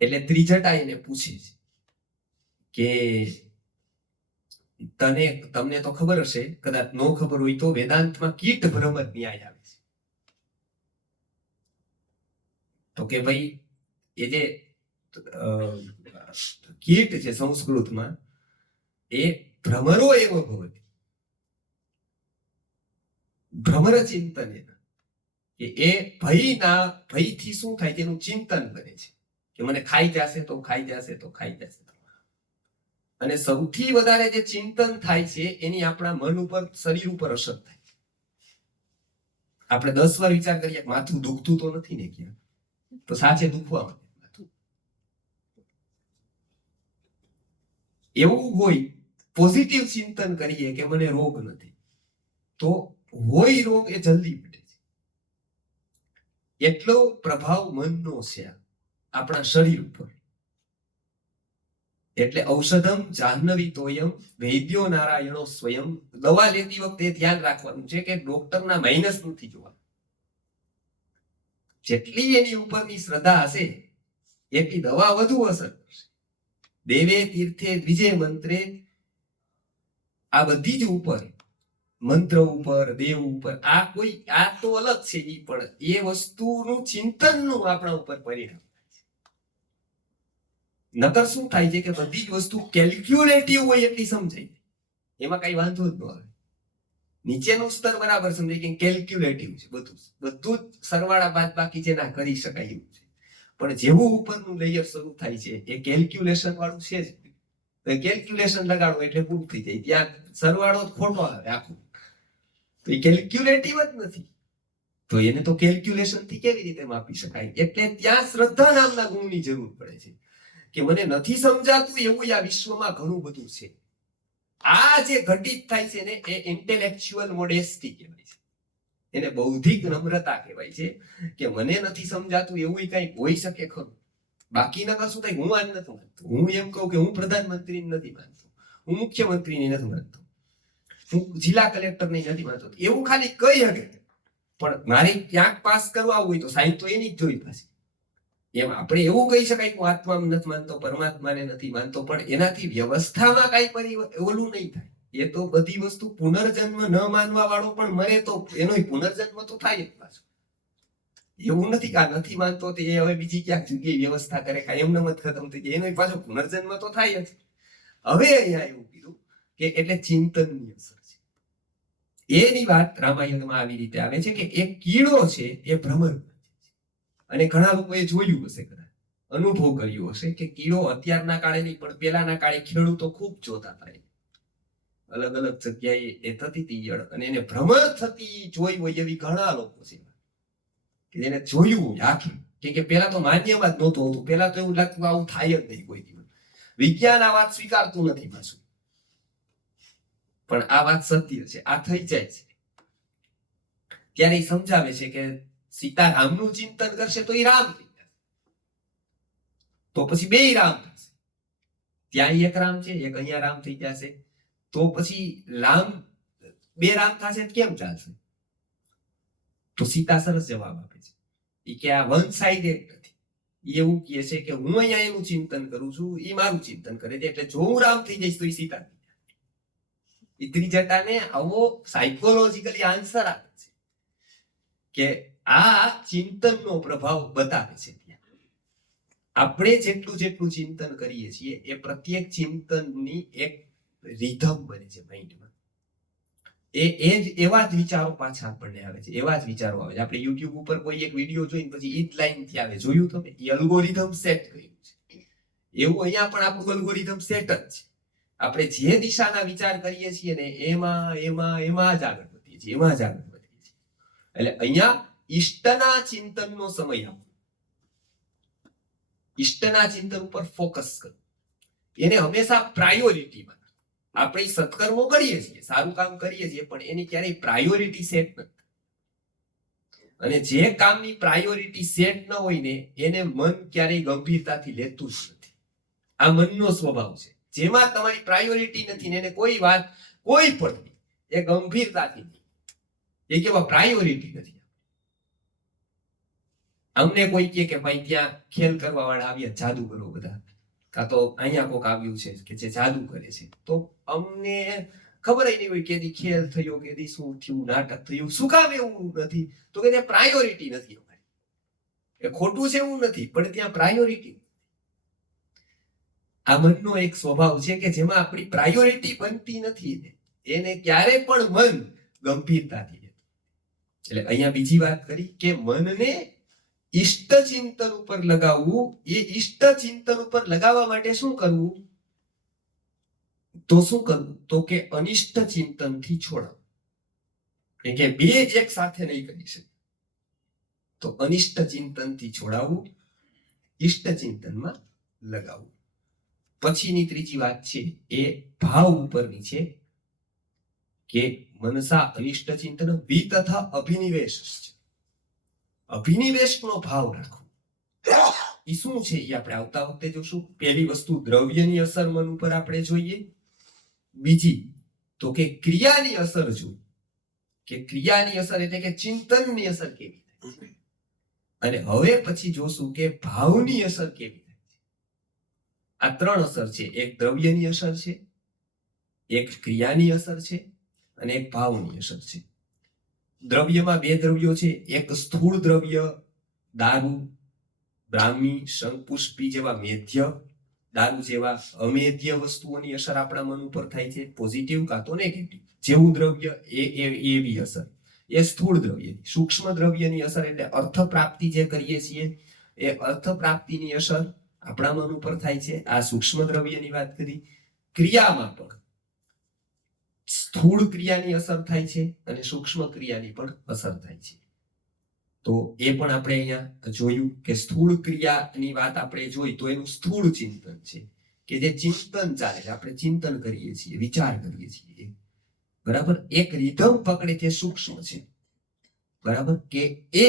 એટલે ત્રિજટા એને પૂછે છે કે તમને તો ખબર હશે, કદાચ નો ખબર હોય તો વેદાંતમાં કીટ ભ્રમર ન્યાય આવે છે. તો કે ભાઈ એ જે કીટ છે સંસ્કૃતમાં એ ભ્રમરો એવો ભવતિ. ભ્રમર ચિંતન કે એ ભયથી શું થાય તેનું ચિંતન કરે છે કે મને ખાઈ જશે તો ખાઈ જશે તો ખાઈ જશે. અને સૌથી વધારે જે ચિંતન થાય છે એની આપણા મન ઉપર, શરીર ઉપર અસર થાય. આપણે 10 વાર વિચાર કરીએ માથું દુખતું તો નથી ને ક્યાં, તો સાચે દુખવા માથું. એવું હોય પોઝિટિવ ચિંતન કરીએ કે મને રોગ નથી, તો હોય રોગ એ જલ્દી મટે છે. એટલો પ્રભાવ મનનો છે આપણા શરીર ઉપર. એટલે ઔષધમ જાહ્નવી તોયમ વૈદ્યો નારાયણો સ્વયં. દવા લેતી વખતે ધ્યાન રાખવાનું છે કે ડોક્ટરના માઇનસ નથી જોવા. જેટલી એની ઉપરની શ્રદ્ધા હશે એટલી દવા વધુ અસર કરશે. દેવે તીર્થે દ્વિજે મંત્રે, આ બધી જ ઉપર, મંત્ર ઉપર, દેવ ઉપર, આ તો અલગ છે. પણ એ વસ્તુનું ચિંતનનું આપણા ઉપર પરિણામ. નકર શું થાય છે કે બધી જ વસ્તુ કેલ્ક્યુલેટિવ હોય એટલી સમજાય, એમાં કઈ વાંધો જ ન આવે. નીચેનું સ્તર બરાબર સમજાય કે કેલ્ક્યુલેટિવ છે, બધું જ સરવાળા બાદ બાકી છે ના કરી શકાય એવું છે. પણ જેવું ઉપરનું લેયર શરૂ થાય છે એ કેલ્ક્યુલેશન વાળું છે જ. કેલ્ક્યુલેશન લગાડો એટલે પૂરું થઈ જાય. ત્યાં સરવાળો જ ખોટો આવે આખું. તો એ કેલ્ક્યુલેટિવ જ નથી, તો એને તો કેલ્ક્યુલેશન થી કેવી રીતે માપી શકાય? એટલે ત્યાં શ્રદ્ધા નામના ગુણની જરૂર પડે છે કે મને નથી સમજાતું એવું આ વિશ્વમાં ઘણું બધું છે. આ જે ઘટિત થાય છે ને એ ઇન્ટેલેક્ચ્યુઅલ મોડેસ્ટી કહેવાય છે. એને બૌદ્ધિક નમ્રતા કહેવાય છે કે મને નથી સમજાતું એવું કંઈ હોઈ શકે ખરું. બાકીના કશું થાય હું આ નથી માનતો. હું એમ કહું કે હું પ્રધાનમંત્રીને નથી માનતો, હું મુખ્યમંત્રીને નથી માનતો, હું જિલ્લા કલેક્ટરને નથી માનતો, એવું ખાલી કહી શકે. પણ મારે ક્યાંક પાસ કરવા હોય તો સાઈન તો એની જ જોઈ પાસે. એમ આપણે એવું કહી શકાય કે હું આત્મામાં નથી માનતો, પરમાત્માને નથી માનતો, પણ એનાથી વ્યવસ્થામાં કઈ ઓલું નહીં થાય. એ તો બધી વસ્તુ પુનર્જન્મ ન માનવા વાળો પણ મરે તો એનો પુનર્જન્મ તો થાય જ પાછો. એવું નથી કે આ નથી માનતો એ હવે બીજી ક્યાંક જગ્યાએ વ્યવસ્થા કરે, કાયમ નમત ખતમ થઈ જાય, એનો પાછો પુનર્જન્મ તો થાય જ. હવે અહીંયા એવું કીધું કે એટલે ચિંતનની અસર છે. એની વાત રામાયણમાં આવી રીતે આવે છે કે એક કીડો છે એ ભ્રમર. અને ઘણા લોકોએ જોયું હશે, કદાચ અનુભવ કર્યો હશે કે કીડો અત્યારના કાળે નહીં પણ પેલાના કાળે ખેડૂતો ખૂબ જોતા હતા. અલગ અલગ જગ્યાએ એ થતી હતી અને એને ભ્રમર થતી જોઈ હોય એવી ઘણા લોકો છે કે એને જોયું હોય આખી. કે પેલા તો માન્યમાં જ નહોતું હોતું. પેલા તો એવું લાગતું આવું થાય જ નહીં કોઈ દિવસ. વિજ્ઞાન આ વાત સ્વીકારતું નથી પાછું, પણ આ વાત સત્ય છે, આ થઈ જાય છે. ત્યારે એ સમજાવે છે કે સીતારામનું ચિંતન કરશે તો એ રામ થઈ જશે, તો પછી બે રામ થશે. ત્યાં એક રામ છે, એક અહીંયા રામ થઈ જશે. તો પછી રામ બે રામ થશે તો કેમ ચાલશે? તો સીતા સરસ જવાબ આપે છે ઈ કે આ વન સાઇડેડ નથી. ઈ એવું કહે છે કે હું અહીંયા એનું ચિંતન કરું છું, ઈ મારું ચિંતન કરે છે, એટલે જો હું રામ થઈ જઈશ તો ઈ સીતા. ઈ ત્રિજટાને આવો સાયકોલોજીકલી આન્સર આપે છે કે આ ચિંતનનો પ્રભાવ બતાવે છે. આપણે જેટલું જેટલું ચિંતન કરીએ છીએ એ પ્રત્યેક ચિંતનની એક રિધમ બને છે માઇન્ડમાં. એવા જ વિચારો પાછા આપણને આવે છે, એવા જ વિચારો આવે છે. આપણે યુટ્યુબ ઉપર કોઈ એક વિડીયો જોઈને પછી ઈ જ લાઈન થી આવે, જોયું તમે? એ અલ્ગોરિધમ સેટ કર્યું છે. એવું અહીંયા પણ આપણું અલ્ગોરિધમ સેટ જ છે. આપણે જે દિશાના વિચાર કરીએ છીએ ને એમાં એમાં એમાં જ આગળ વધીએ છીએ, એમાં જ આગળ વધીએ છીએ. એટલે અહીંયા ઈષ્ટના ચિંતનનો સમય આપો, ઈષ્ટના ચિંતન ઉપર ફોકસ કરો, એને હંમેશા પ્રાયોરિટીમાં. આપણે સત્કર્મો કરીએ છીએ, સારું કામ કરીએ છીએ, પણ એની ક્યારેય પ્રાયોરિટી સેટ નથી. અને જે કામની પ્રાયોરિટી સેટ ન હોય ને એને મન ક્યારેય ગંભીરતાથી લેતું જ નથી. આ મનનો સ્વભાવ છે. જેમાં તમારી પ્રાયોરિટી નથી ને એને કોઈ વાત કોઈ પણ એ ગંભીરતાથી નહીં. એ કેવા પ્રાયોરિટી નથી. અમને કોઈ કહે કે ભાઈ ત્યાં ખેલ કરવા વાળા આવ્યા, જાદુ કરો બધા, કાં તો અહીંયા કોક આવ્યું છે કે જે જાદુ કરે છે, તો અમને ખબર નહીં હોય કે ખેલ થયો કે શું થયું, નાટક થયું, શું કામ એવું નથી? તો કે ત્યાં પ્રાયોરિટી નથી અમારી. એ ખોટું છે એવું નથી, પણ ત્યાં પ્રાયોરિટી. આ મનનો એક સ્વભાવ છે કે જેમાં આપણી પ્રાયોરિટી બનતી નથી ને એને ક્યારે પણ મન ગંભીરતાથી લે. એટલે અહીંયા બીજી વાત કરી કે મનને ઈષ્ટ ચિંતન ઉપર લગાવવું. એ ઈષ્ટ ચિંતન ઉપર લગાવવા માટે શું કરવું? તો શું કરવું? તો કે અનિષ્ટ ચિંતનથી છોડાવવું. કે બે એક સાથે નહીં કરી શકે. તો અનિષ્ટ ચિંતનથી છોડાવવું, ઈષ્ટ ચિંતનમાં લગાવવું. પછીની ત્રીજી વાત છે એ ભાવ ઉપરની છે કે મનસા અનિષ્ટ ચિંતન વિ તથા અભિનિવેશ છે. અભિનિવેશનો ભાવ રાખવો. એ શું છે એ આપણે આવતા વખતે જોશું. પહેલી વસ્તુ દ્રવ્યની અસર મન ઉપર આપણે જોઈએ. બીજી તો કે ક્રિયાની અસર જોઈએ, કે ક્રિયાની અસર એટલે કે ચિંતનની અસર કેવી થાય. અને હવે પછી જોશું કે ભાવની અસર કેવી થાય. આ ત્રણ અસર છે. એક દ્રવ્યની અસર છે, એક ક્રિયાની અસર છે અને એક ભાવની અસર છે. દ્રવ્યમાં બે દ્રવ્યો છે. એક સ્થૂળ દ્રવ્ય દારૂ, બ્રાહ્મી, શંખપુષ્પી જેવા મેધ્ય, દારૂ જેવા અમેધ્ય વસ્તુઓની અસર આપણા મન ઉપર થાય છે, પોઝિટિવ કાં તો નેગેટિવ. જેવું દ્રવ્ય એવી અસર. એ સ્થૂળ દ્રવ્યની. સૂક્ષ્મ દ્રવ્યની અસર એટલે અર્થ પ્રાપ્તિ જે કરીએ છીએ એ અર્થ પ્રાપ્તિની અસર આપણા મન ઉપર થાય છે. આ સૂક્ષ્મ દ્રવ્યની વાત કરી. ક્રિયામાં પણ સ્થૂળ ક્રિયાની અસર થાય છે અને સૂક્ષ્મ ક્રિયાની પણ અસર થાય છે. તો એ પણ આપણે અહીંયા જોયું કે સ્થૂળ ક્રિયાની વાત આપણે જોઈ તો એનું સ્થૂળ ચિંતન છે કે જે ચિંતન ચાલે છે, આપણે ચિંતન કરીએ છીએ, વિચાર કરીએ છીએ, બરાબર. એક રિધમ પકડે છે, સૂક્ષ્મ છે, બરાબર. કે એ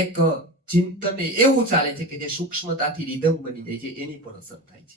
એક ચિંતન એવું ચાલે છે કે જે સૂક્ષ્મતાથી રિધમ બની જાય છે, એની પણ અસર થાય છે.